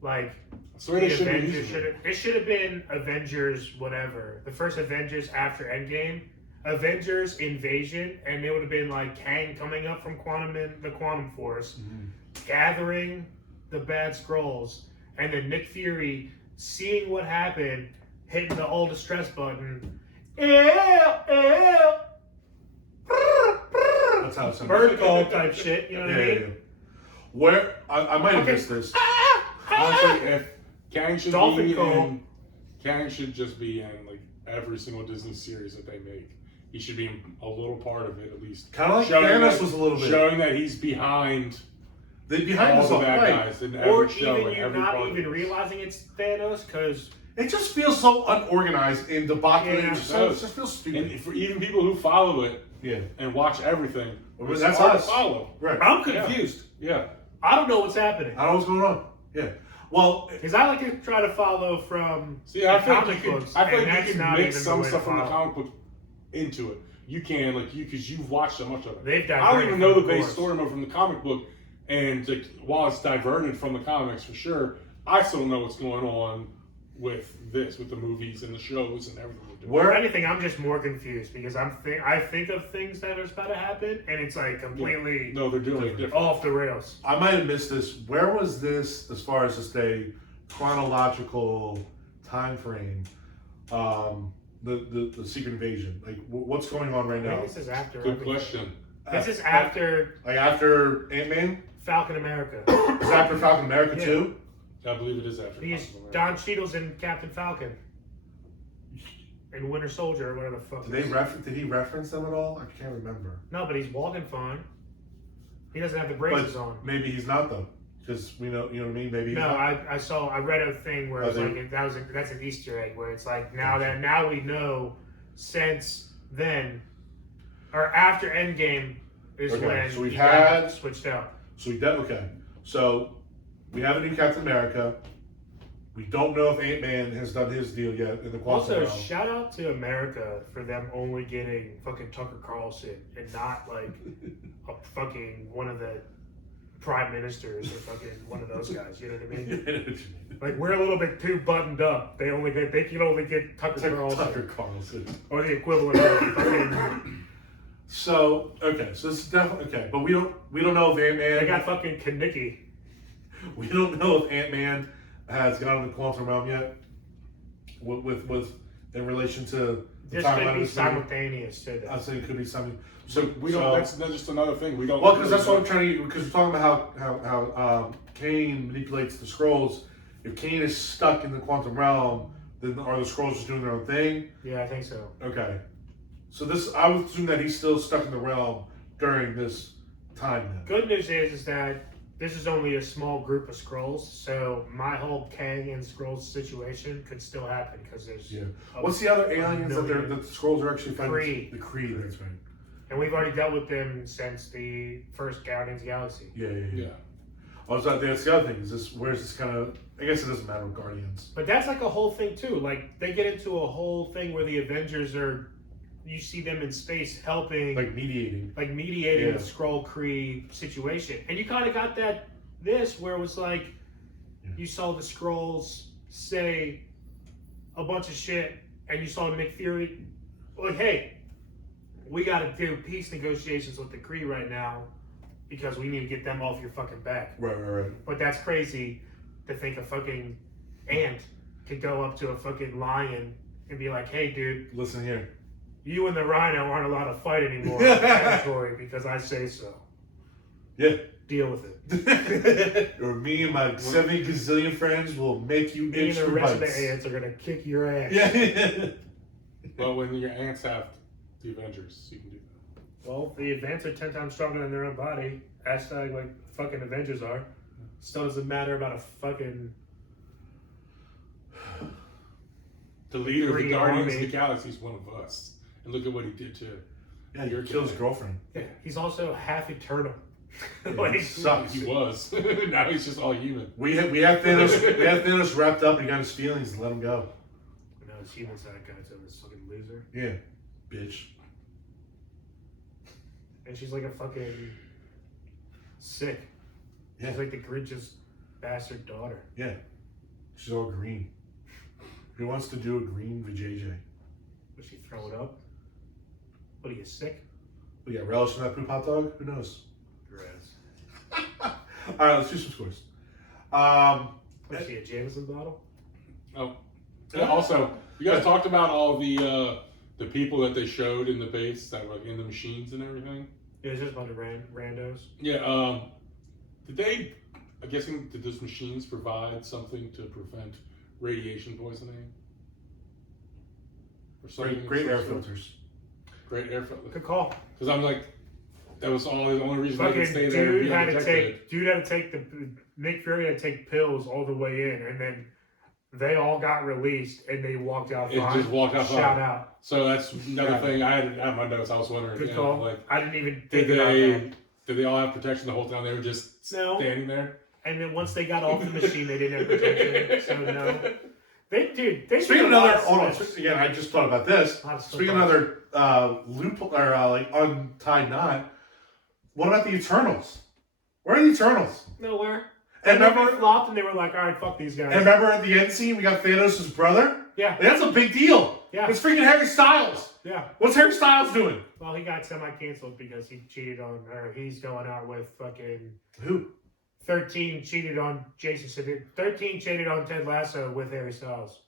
like That's the way they the should be Avengers using it. it should have been Avengers whatever. The first Avengers after Endgame. Avengers Invasion, and it would have been like Kang coming up from the Quantum Force, gathering the bad Skrulls, and then Nick Fury seeing what happened, hitting the all distress button. That's how it sounds. Bird call type shit, you know what I mean? Yeah. Where I might have Okay. missed this. Honestly, if Kang should Dolphin be call. in, Kang should just be in like every single Disney series that they make. He should be a little part of it at least. Kind of like Showing Thanos that- was a little bit. Showing that he's behind Behind all us the all, bad right. guys in Or every show even and you every not part of even it. realizing it's Thanos, because It just feels so unorganized and debauchery. Yeah. It just feels stupid. And for even people who follow it Yeah. and watch everything, Well, it's that's hard to us. follow. Right. I'm confused. Yeah. I don't know what's happening. I don't know what's going on. Yeah. Well, Because I like to try to follow from See, I the feel like comic you could, books, I feel and like that's you can not mix even some the way stuff to from the follow. comic book into it. You can, like, because you've watched so much of it. They've I don't diverted even know the from base course. story mode from the comic book, and like, while it's diverted from the comics for sure, I still don't know what's going on with the movies and the shows and everything they're doing. Or anything, I'm just more confused because I think of things that are about to happen, and it's like completely No, they're doing it different. off the rails. I might have missed this. Where was this as far as just a chronological time frame? The Secret Invasion. Like, what's going on right I think now? this is after. Good everything. question. This is after Like after Ant-Man? Falcon America. Is after Falcon America Yeah. too? I believe it is after. Because Captain America. Don Cheadle's in Captain Falcon and Winter Soldier or whatever the fuck. Did he reference them at all? I can't remember. No, but he's walking fine. He doesn't have the braces But on. maybe he's not though, because you know what I mean. Maybe he's No, not. I read a thing where it's Oh, like that's an Easter egg where it's like now we know since then or after Endgame is Okay, when so we've he had- got switched out. So okay. So we have a new Captain America. We don't know if Ant-Man has done his deal yet in the quantum Also, realm. shout out to America for them only getting fucking Tucker Carlson and not like a fucking one of the prime ministers or fucking one of those guys. You know what I mean? Like we're a little bit too buttoned up. They can only get Tucker Carlson Tucker Carlson. or the equivalent of fucking So this is definitely okay, but we don't know if Ant-Man. They got fucking Kaneki. We don't know if Ant-Man has gone to the quantum realm yet. With in relation to the This timeline could of be this movie. simultaneous to I'd that. say it could be something. So we don't. That's just another thing. We don't. Well, because that's what I'm trying to. Because we're talking about how Kane manipulates the scrolls. If Kane is stuck in the quantum realm, then are the scrolls just doing their own thing? Yeah, I think so. Okay. So I would assume that he's still stuck in the realm during this time. Then. Good news is that this is only a small group of scrolls, so my whole Kang and scrolls situation could still happen because there's. Yeah. What's the other aliens that the scrolls are actually fighting? Kree. The Kree. That's right. And we've already dealt with them since the first Guardians of the Galaxy. Yeah. Oh, so that's the other thing. Where's this kind of? I guess it doesn't matter with Guardians. But that's like a whole thing too. Like they get into a whole thing where the Avengers are. You see them in space helping, Like mediating the Skrull Kree situation, and you kind of got this where it was like, you saw the Skrulls say a bunch of shit, and you saw Nick Fury like, hey, we got to do peace negotiations with the Kree right now because we need to get them off your fucking back. Right. But that's crazy to think a fucking ant could go up to a fucking lion and be like, hey, dude, listen here. You and the rhino aren't allowed to fight anymore in the territory because I say so. Yeah. Deal with it. Or me and my 70 gazillion friends will make you Me and the rest bites. of the ants are going to kick your ass. Yeah. Well, when your ants have the Avengers, you can do that. Well, the ants are 10 times stronger than their own body. Hashtag like fucking Avengers are. Still doesn't matter about a fucking... The leader of the Green Guardians of Army. the Galaxy is one of us. And look at what he did to Yeah, he killed his girlfriend. Yeah, he's also half eternal. Yeah, Like, he sucks. He was. Now he's just all human. We have Thanos wrapped up and he got his feelings and let him go. no, it's human side guy to this fucking loser. Yeah. Bitch. And she's like a fucking sick. Yeah. She's like the Grinch's bastard daughter. Yeah. She's all green. Who wants to do a green vajayjay? Would she throw it up? What are you, sick? We got relish in that poop hot dog? Who knows? Gross. Alright, let's do some scores. Was she a Jameson bottle? Oh. Yeah, also, you guys talked about all the people that they showed in the base that were like in the machines and everything. Yeah, it's just a bunch of randos. Yeah, did those machines provide something to prevent radiation poisoning? Or something? Great air filters. Great air filters. Good call. Because I'm like, that was the only reason they Fucking could stay there and be protected. dude had to take Nick Fury had to take pills all the way in, and then they all got released, and they walked out It fine. just walked out fine. Shout out. So that's another thing I had on my notes. I was wondering, Good you call. know, like, I didn't even did think about that. they all have protection the whole time? They were just No. standing there. And then once they got off the machine, they didn't have protection. So no. They Speaking of did a lot another, hold on. slips. Again, I just thought about this. A lot of Speaking of another loophole or like untied knot. What about the Eternals? Where are the Eternals? Nowhere. And And remember, they flopped, and they were like, "All right, fuck these guys." and remember at the end scene, we got Thanos' brother. Yeah, Like, that's a big deal. Yeah. It's freaking Harry Styles. yeah. What's Harry Styles doing? Well, he got semi-canceled because he cheated on, or he's going out with fucking Who? 13 cheated on Jason Sudeikis. 13 cheated on Ted Lasso with Harry Styles.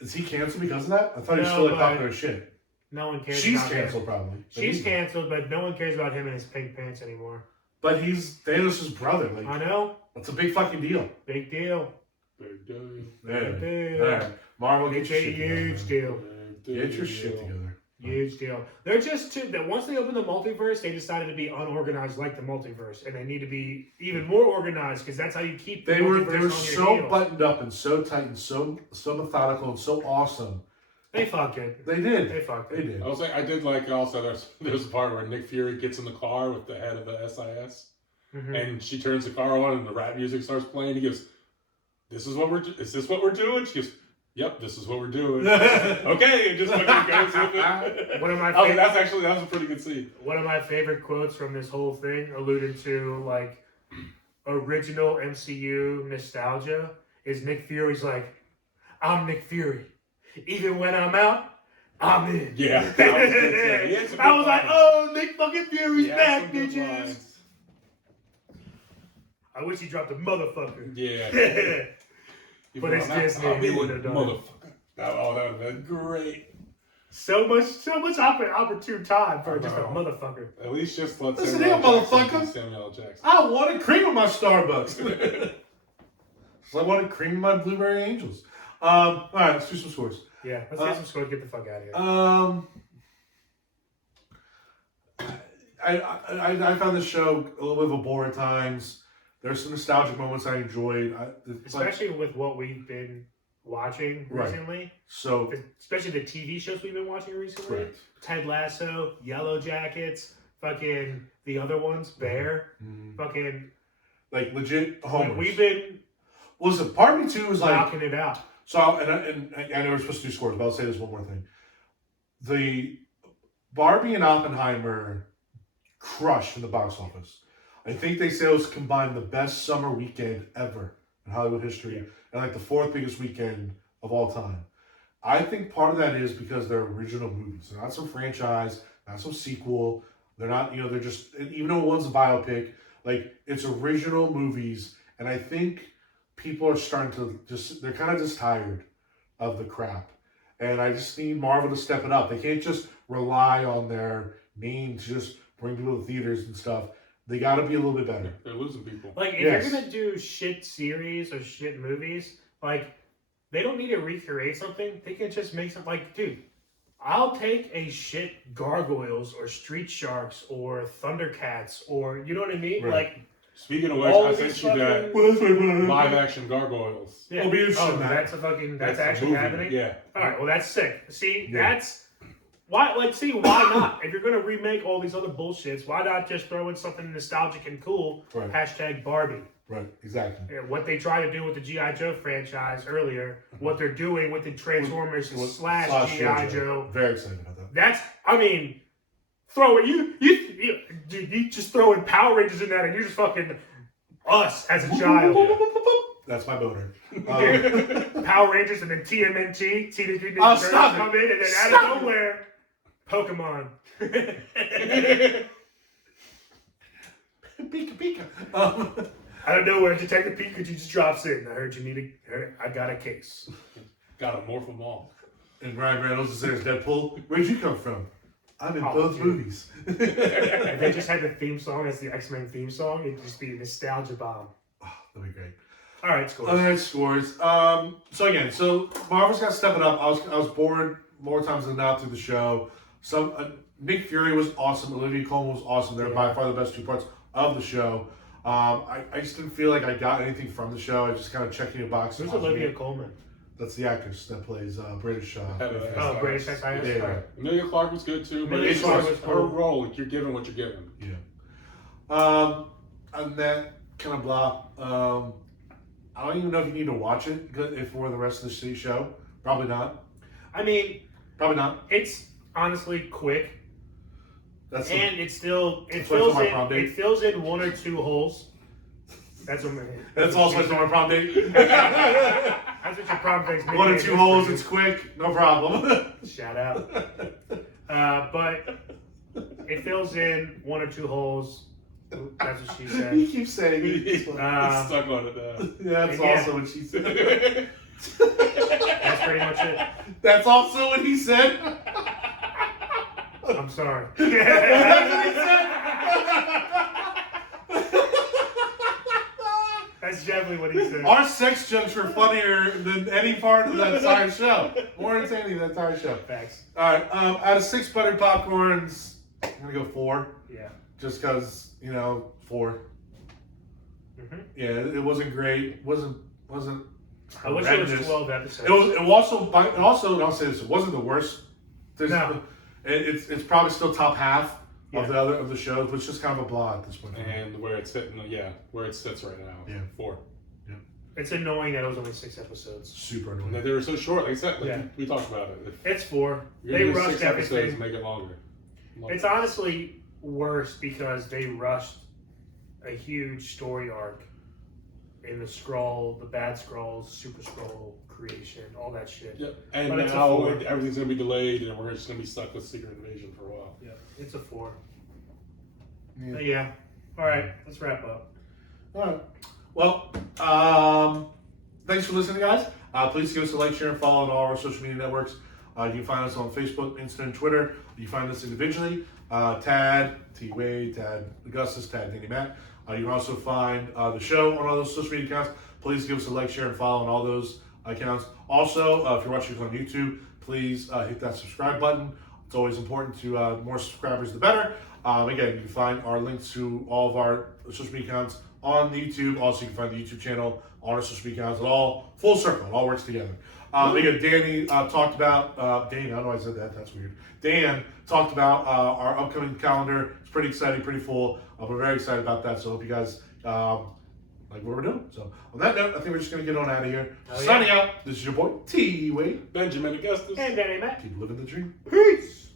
Is he canceled because of that? I thought he was No, still like but- popular as shit. No one cares. She's about canceled Him. probably. But She's he's- canceled, but no one cares about him and his pink pants anymore. But he's Thanos' brother. I Like, know. that's a big fucking deal. Big deal. Big deal. Big Yeah. deal. Alright. Marvel, get It's your a shit huge together. deal. Big Get your deal. shit together. Huge deal. They're just too that once they opened the multiverse, they decided to be unorganized like the multiverse, and they need to be even more organized because that's how you keep. The They were multiverse on so your heels. buttoned up and so tight and so methodical and so awesome. They fucked it. They did. They fucked They it. did. I was like, I did like also there's a part where Nick Fury gets in the car with the head of the SIS, Mhm. and she turns the car on and the rap music starts playing. Is this what we're doing? She goes, yep, this is what we're doing. Okay, and just fucking goes with it. One of my Oh, favorite, that was a pretty good scene. one of my favorite quotes from this whole thing, alluding to like original MCU nostalgia, is Nick Fury's like, "I'm Nick Fury. Even when I'm out, I'm in. Yeah, that was good. He had some I good was like, lines. oh, Nick fucking Fury's He had back, some good bitches. lines. I wish he dropped a motherfucker. Yeah. But it's Disney. He wouldn't have done it. Motherfucker. That would have been great. So much opportune time for just a motherfucker. At least just let Listen Samuel here, Jackson motherfucker. be Samuel Jackson. I wanted cream in my Starbucks. So I wanted cream in my Blueberry Angels. All right, let's do some scores. Yeah, let's get some scores. Get the fuck out of here. I found the show a little bit of a bore at times. There's some nostalgic moments I enjoyed. Especially with what we've been watching recently. So, especially the TV shows we've been watching recently. correct. Ted Lasso, Yellow Jackets, fucking the other ones, Bear, fucking Like legit homers. we've been Listen, part of me too is like knocking it out. So, and I know we're supposed to do scores, but I'll say this one more thing. The Barbie and Oppenheimer crushed in the box office. I think they say it was combined the best summer weekend ever in Hollywood history, and like the fourth biggest weekend of all time. I think part of that is because they're original movies. They're not some franchise, not some sequel. They're not, they're just, even though one's a biopic, like it's original movies, and I think people are starting to they're kind of just tired of the crap. And I just need Marvel to step it up. They can't just rely on their name to just bring people to theaters and stuff. They got to be a little bit better. They're losing people. Like, if you're going to do shit series or shit movies, like, they don't need to recreate something. They can just make something, like, dude, I'll take a shit Gargoyles or Street Sharks or Thundercats or, you know what I mean? Right. Like, Speaking of which, all I of sent these you that fucking- live action Gargoyles. yeah. It'll be interesting, man. That's a fucking, that's a actually movie. happening? Yeah. All right, well, that's sick. See, Yeah. that's why. Like, see, why not? If you're gonna remake all these other bullshits, why not just throw in something nostalgic and cool? Right. Hashtag Barbie. Right, exactly. Yeah, what they tried to do with the G.I. Joe franchise earlier, what they're doing with the Transformers slash G.I. Joe. Very excited about that. That's, I mean, throw it. You just throw in Power Rangers in that, and you're just fucking us as a child. That's my boner. Power Rangers and then TMNT, Teenage Mutant Oh, Ninja stop Turtles it. come in, and then Stop out of it. nowhere, Pokemon. Pika Pika. Out of nowhere, Detective Pikachu just drops in. I heard you need I got a case. Gotta morph them all. And Ryan Reynolds is there as Deadpool. Where'd you come from? I'm in both dude. movies. If they just had the theme song as the X-Men theme song, it'd just be a nostalgia bomb. Oh, that'd be great. All right, scores. All right, scores. So Marvel's got to step it up. I was bored more times than not through the show. Nick Fury was awesome. Olivia Colman was awesome. They're by far the best two parts of the show. I just didn't feel like I got anything from the show. I just kind of checking a box. Who's Olivia Colman? That's the actress that plays British. Oh, British SIS. Yeah. Amelia Clark was good too, but Amelia it's Clark just was her cool. role. Like, you're given what you're given. Yeah. And that kind of blah. I don't even know if you need to watch it for the rest of the show. Probably not. I mean, Probably not. it's honestly quick, That's and it that's what I told my prom date. It fills in one or two holes. That's what That's also my summer prom date. That's what your prom date's making. One or two holes, it's quick, no problem. Shout out. But it fills in one or two holes. That's what she You said. keep saying it. He's stuck on it now. Yeah, that's Yeah. also what she said. That's pretty much it. That's also what he said. I'm sorry. That's what he said. That's definitely what he said. Our sex jokes were funnier than any part of that entire show. More entertaining than that entire show. Facts. All right, out of 6 buttered popcorns, I'm gonna go 4. Yeah. Just because 4. Mm-hmm. Yeah, it wasn't great. Wasn't. I wish it was horrendous. 12 episodes. It also, and I'll say this, it wasn't the worst. No. It's probably still top half Yeah. of the shows, which is just kind of a blah at this point. And where it's sitting, where it sits right now. Yeah. 4. It's annoying that it was only 6 episodes. Super And annoying. they were so short. Like I said, Yeah. we talked about it. If It's 4. you're They gonna do rushed 6 episodes, everything. make it longer. It's honestly worse because they rushed a huge story arc in the scroll, the bad scrolls, super scroll creation, all that shit. Yep. And But it's a now 4. everything's gonna be delayed, and we're just gonna be stuck with Secret Invasion for a while. Yeah, it's a 4. Yeah. But yeah. All right, let's wrap up. All right. Well, thanks for listening, guys. Please give us a like, share, and follow on all our social media networks. You can find us on Facebook, Instagram, and Twitter. You can find us individually. Tad, T.Wade, Tad Augustus, Tad DannyMatt. You can also find the show on all those social media accounts. Please give us a like, share, and follow on all those accounts. Also, if you're watching us on YouTube, please hit that subscribe button. It's always important to more subscribers, the better. Again, you can find our links to all of our social media accounts on YouTube. Also, you can find the YouTube channel on our social media accounts. It all full circle. It all works together. Again, Danny talked about Danny. I don't know why I said that. That's weird. Dan talked about our upcoming calendar. It's pretty exciting, pretty full. We're very excited about that. So, I hope you guys like what we're doing. So, on that note, I think we're just gonna get on out of here. Signing out. This is your boy T.Wade, Benjamin Augustus, And DannyMatt. Keep living the dream. Peace.